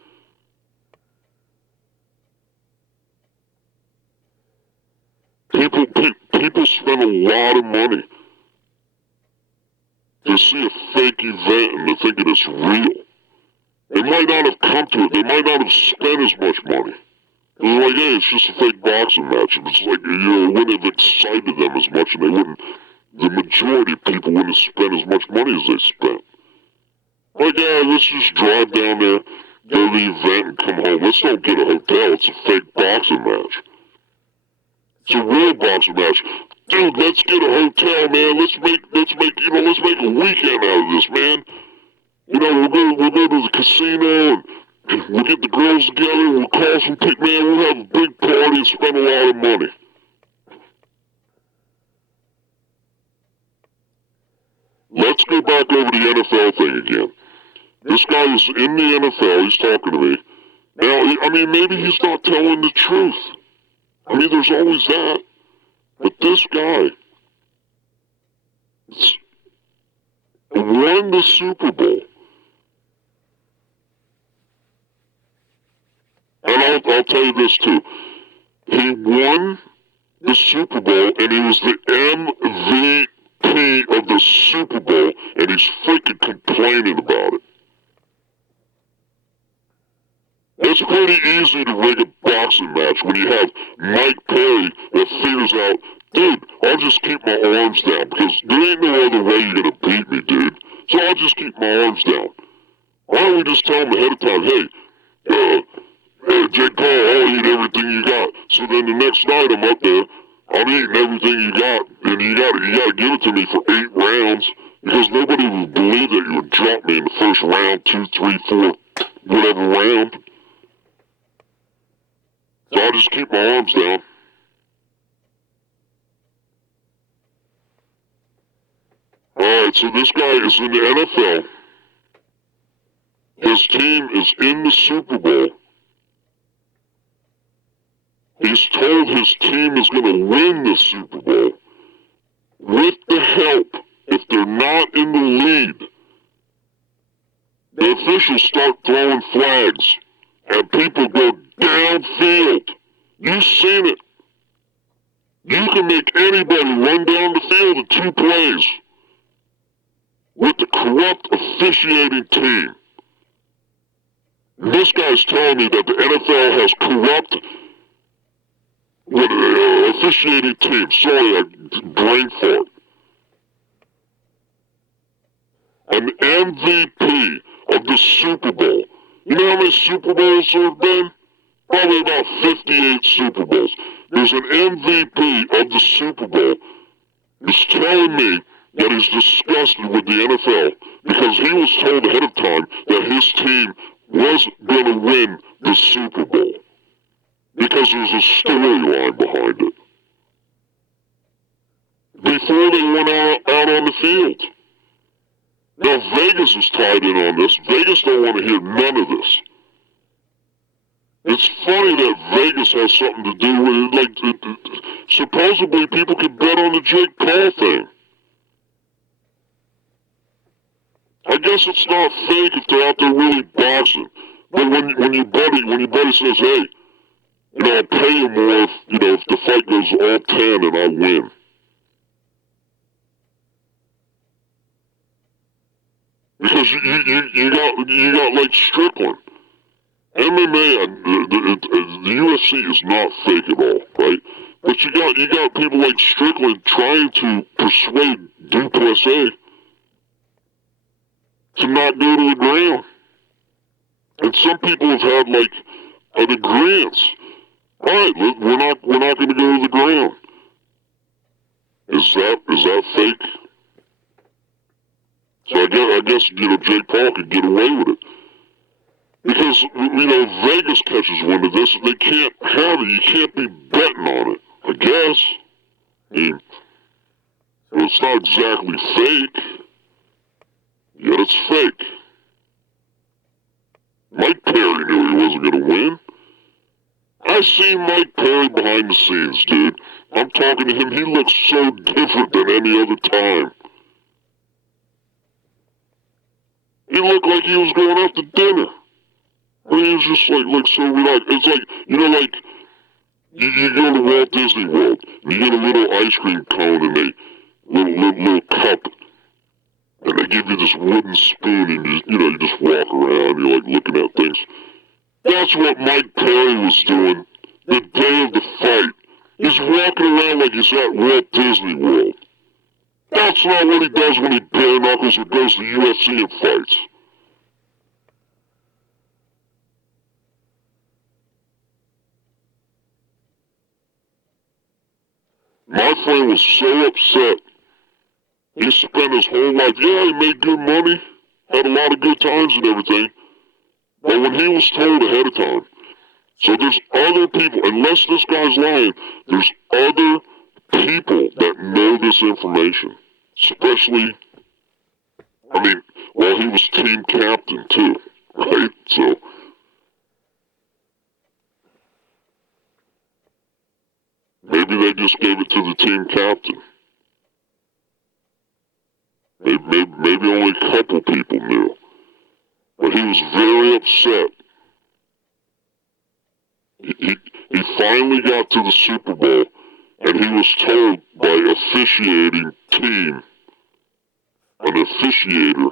People spend a lot of money to see a fake event and to think that it's real. They might not have come to it. They might not have spent as much money. It's like, hey, it's just a fake boxing match. It's like, it wouldn't have excited them as much, and the majority of people wouldn't have spent as much money as they spent. Like, yeah, let's just drive down there, go to the event, and come home. Let's not get a hotel. It's a fake boxing match. It's a real boxing match. Dude, let's get a hotel, man. Let's make a weekend out of this, man. We'll go to the casino and we'll get the girls together. We'll call some people, man. We'll have a big party and spend a lot of money. Let's go back over the NFL thing again. This guy is in the NFL. He's talking to me. Now, I mean, maybe he's not telling the truth. I mean, there's always that. But this guy won the Super Bowl. And I'll tell you this too. He won the Super Bowl and he was the MVP of the Super Bowl and he's freaking complaining about it. It's pretty easy to rig a boxing match when you have Mike Perry that figures out, dude, I'll just keep my arms down because there ain't no other way you're going to beat me, dude. So I'll just keep my arms down. Why don't we just tell him ahead of time, hey, Jake Paul, I'll eat everything you got. So then the next night I'm up there, I'm eating everything you got, and you gotta give it to me for 8 rounds because nobody would believe that you would drop me in the first round, 2, 3, 4, whatever round. So I'll just keep my arms down. Alright, so this guy is in the NFL. His team is in the Super Bowl. He's told his team is going to win the Super Bowl. With the help, if they're not in the lead, the officials start throwing flags and people go downfield. You've seen it. You can make anybody run down the field in 2 plays with the corrupt officiating team. This guy's telling me that the NFL has corrupt officiating team. Sorry, I brain fart. An MVP of the Super Bowl. You know how many Super Bowls there have been? Probably about 58 Super Bowls. There's an MVP of the Super Bowl. He's telling me that he's disgusted with the NFL because he was told ahead of time that his team was going to win the Super Bowl because there's a storyline behind it. Before they went out on the field. Now Vegas is tied in on this. Vegas don't want to hear none of this. It's funny that Vegas has something to do with it. Like, supposedly people can bet on the Jake Paul thing. I guess it's not fake if they're out there really boxing. But when your buddy says, hey, I'll pay you more if the fight goes all 10 and I win. Because you got like Strickland. MMA, the UFC is not fake at all, right? But you got people like Strickland trying to persuade Duplessis to not go to the ground. And some people have had like an agreement. Alright, we're not gonna go to the ground. Is that fake? So I guess Jake Paul could get away with it. Because, Vegas catches wind of this, they can't have it. You can't be betting on it, I guess. I mean, it's not exactly fake, yet it's fake. Mike Perry knew he wasn't going to win. I seen Mike Perry behind the scenes, dude. I'm talking to him, he looks so different than any other time. He looked like he was going out to dinner. I mean, he was just like so relaxed. It's like, You go to Walt Disney World, and you get a little ice cream cone in a little cup, and they give you this wooden spoon, and you just walk around, you're like looking at things. That's what Mike Perry was doing the day of the fight. He's walking around like he's at Walt Disney World. That's not what he does when he bare knuckles or goes to UFC and fights. My friend was so upset. He spent his whole life, yeah, he made good money, had a lot of good times and everything. But when he was told ahead of time, so there's other people, unless this guy's lying, there's other people that know this information. Especially, well, he was team captain too, right? So, maybe they just gave it to the team captain. Maybe only a couple people knew. But he was very upset. He finally got to the Super Bowl, and he was told by officiating team, an officiator,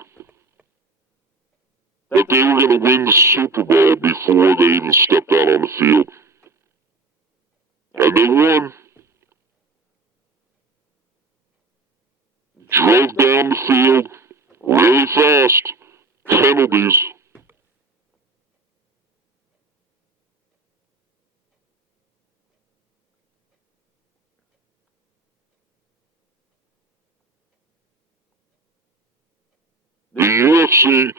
that they were going to win the Super Bowl before they even stepped out on the field. And they won. Drove down the field really fast. Penalties. The UFC,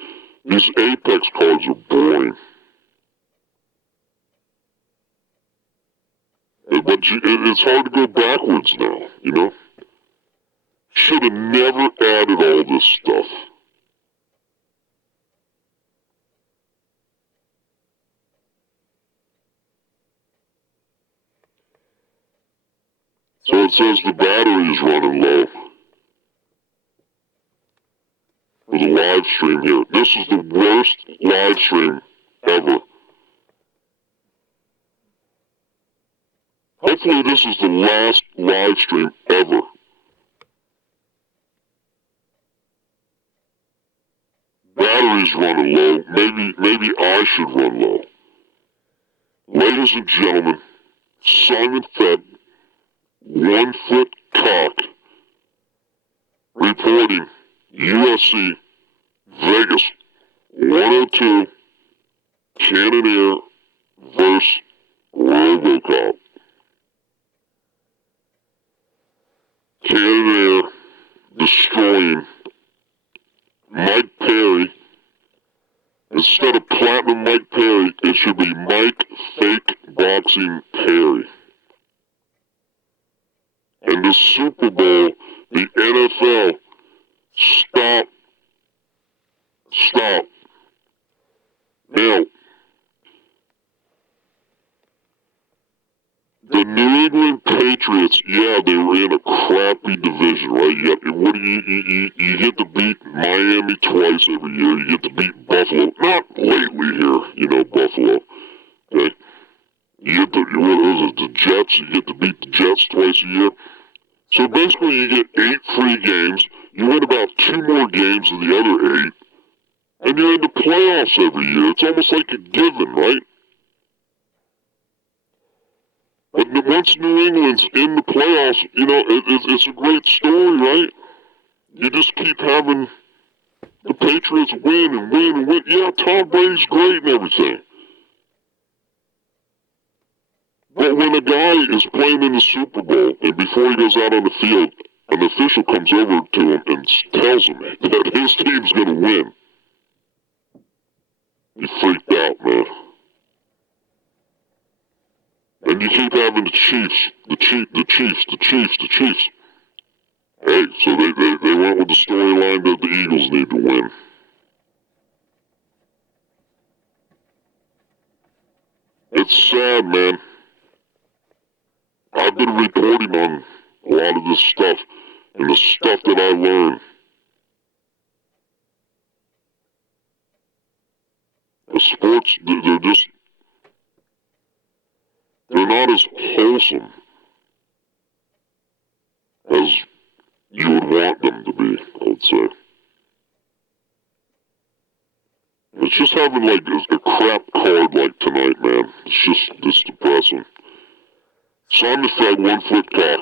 these Apex cards are boring. But it's hard to go backwards now, you know? Should have never added all this stuff. So it says the battery is running low. For the live stream here. This is the worst live stream ever. Hopefully this is the last live stream ever. Battery's running low. Maybe I should run low. Ladies and gentlemen, Simon Fett, 1 foot cock, reporting UFC Vegas 102 Cannonier vs. RoboCop. Cannonier destroying Mike Perry. Instead of Platinum Mike Perry, it should be Mike Fake Boxing Perry. And the Super Bowl, the NFL, stop. Now, the New England Patriots, yeah, they were in a crappy division, right? You get to beat Miami twice every year. You get to beat Buffalo. Not lately here, Buffalo. Okay? You get the Jets. You get to beat the Jets twice a year. So basically you get 8 free games. You win about 2 more games than the other 8. And you're in the playoffs every year. It's almost like a given, right? But once New England's in the playoffs, it's a great story, right? You just keep having the Patriots win and win and win. Yeah, Tom Brady's great and everything. But when a guy is playing in the Super Bowl and before he goes out on the field, an official comes over to him and tells him that his team's going to win, he freaked out, man. And you keep having the Chiefs. Hey, so they went with the storyline that the Eagles need to win. It's sad, man. I've been reporting on a lot of this stuff and the stuff that I learned. The sports, they're they're not as wholesome as you would want them to be, I would say. It's just having like a crap card like tonight, man. It's depressing. Simon Fed 1 foot cock.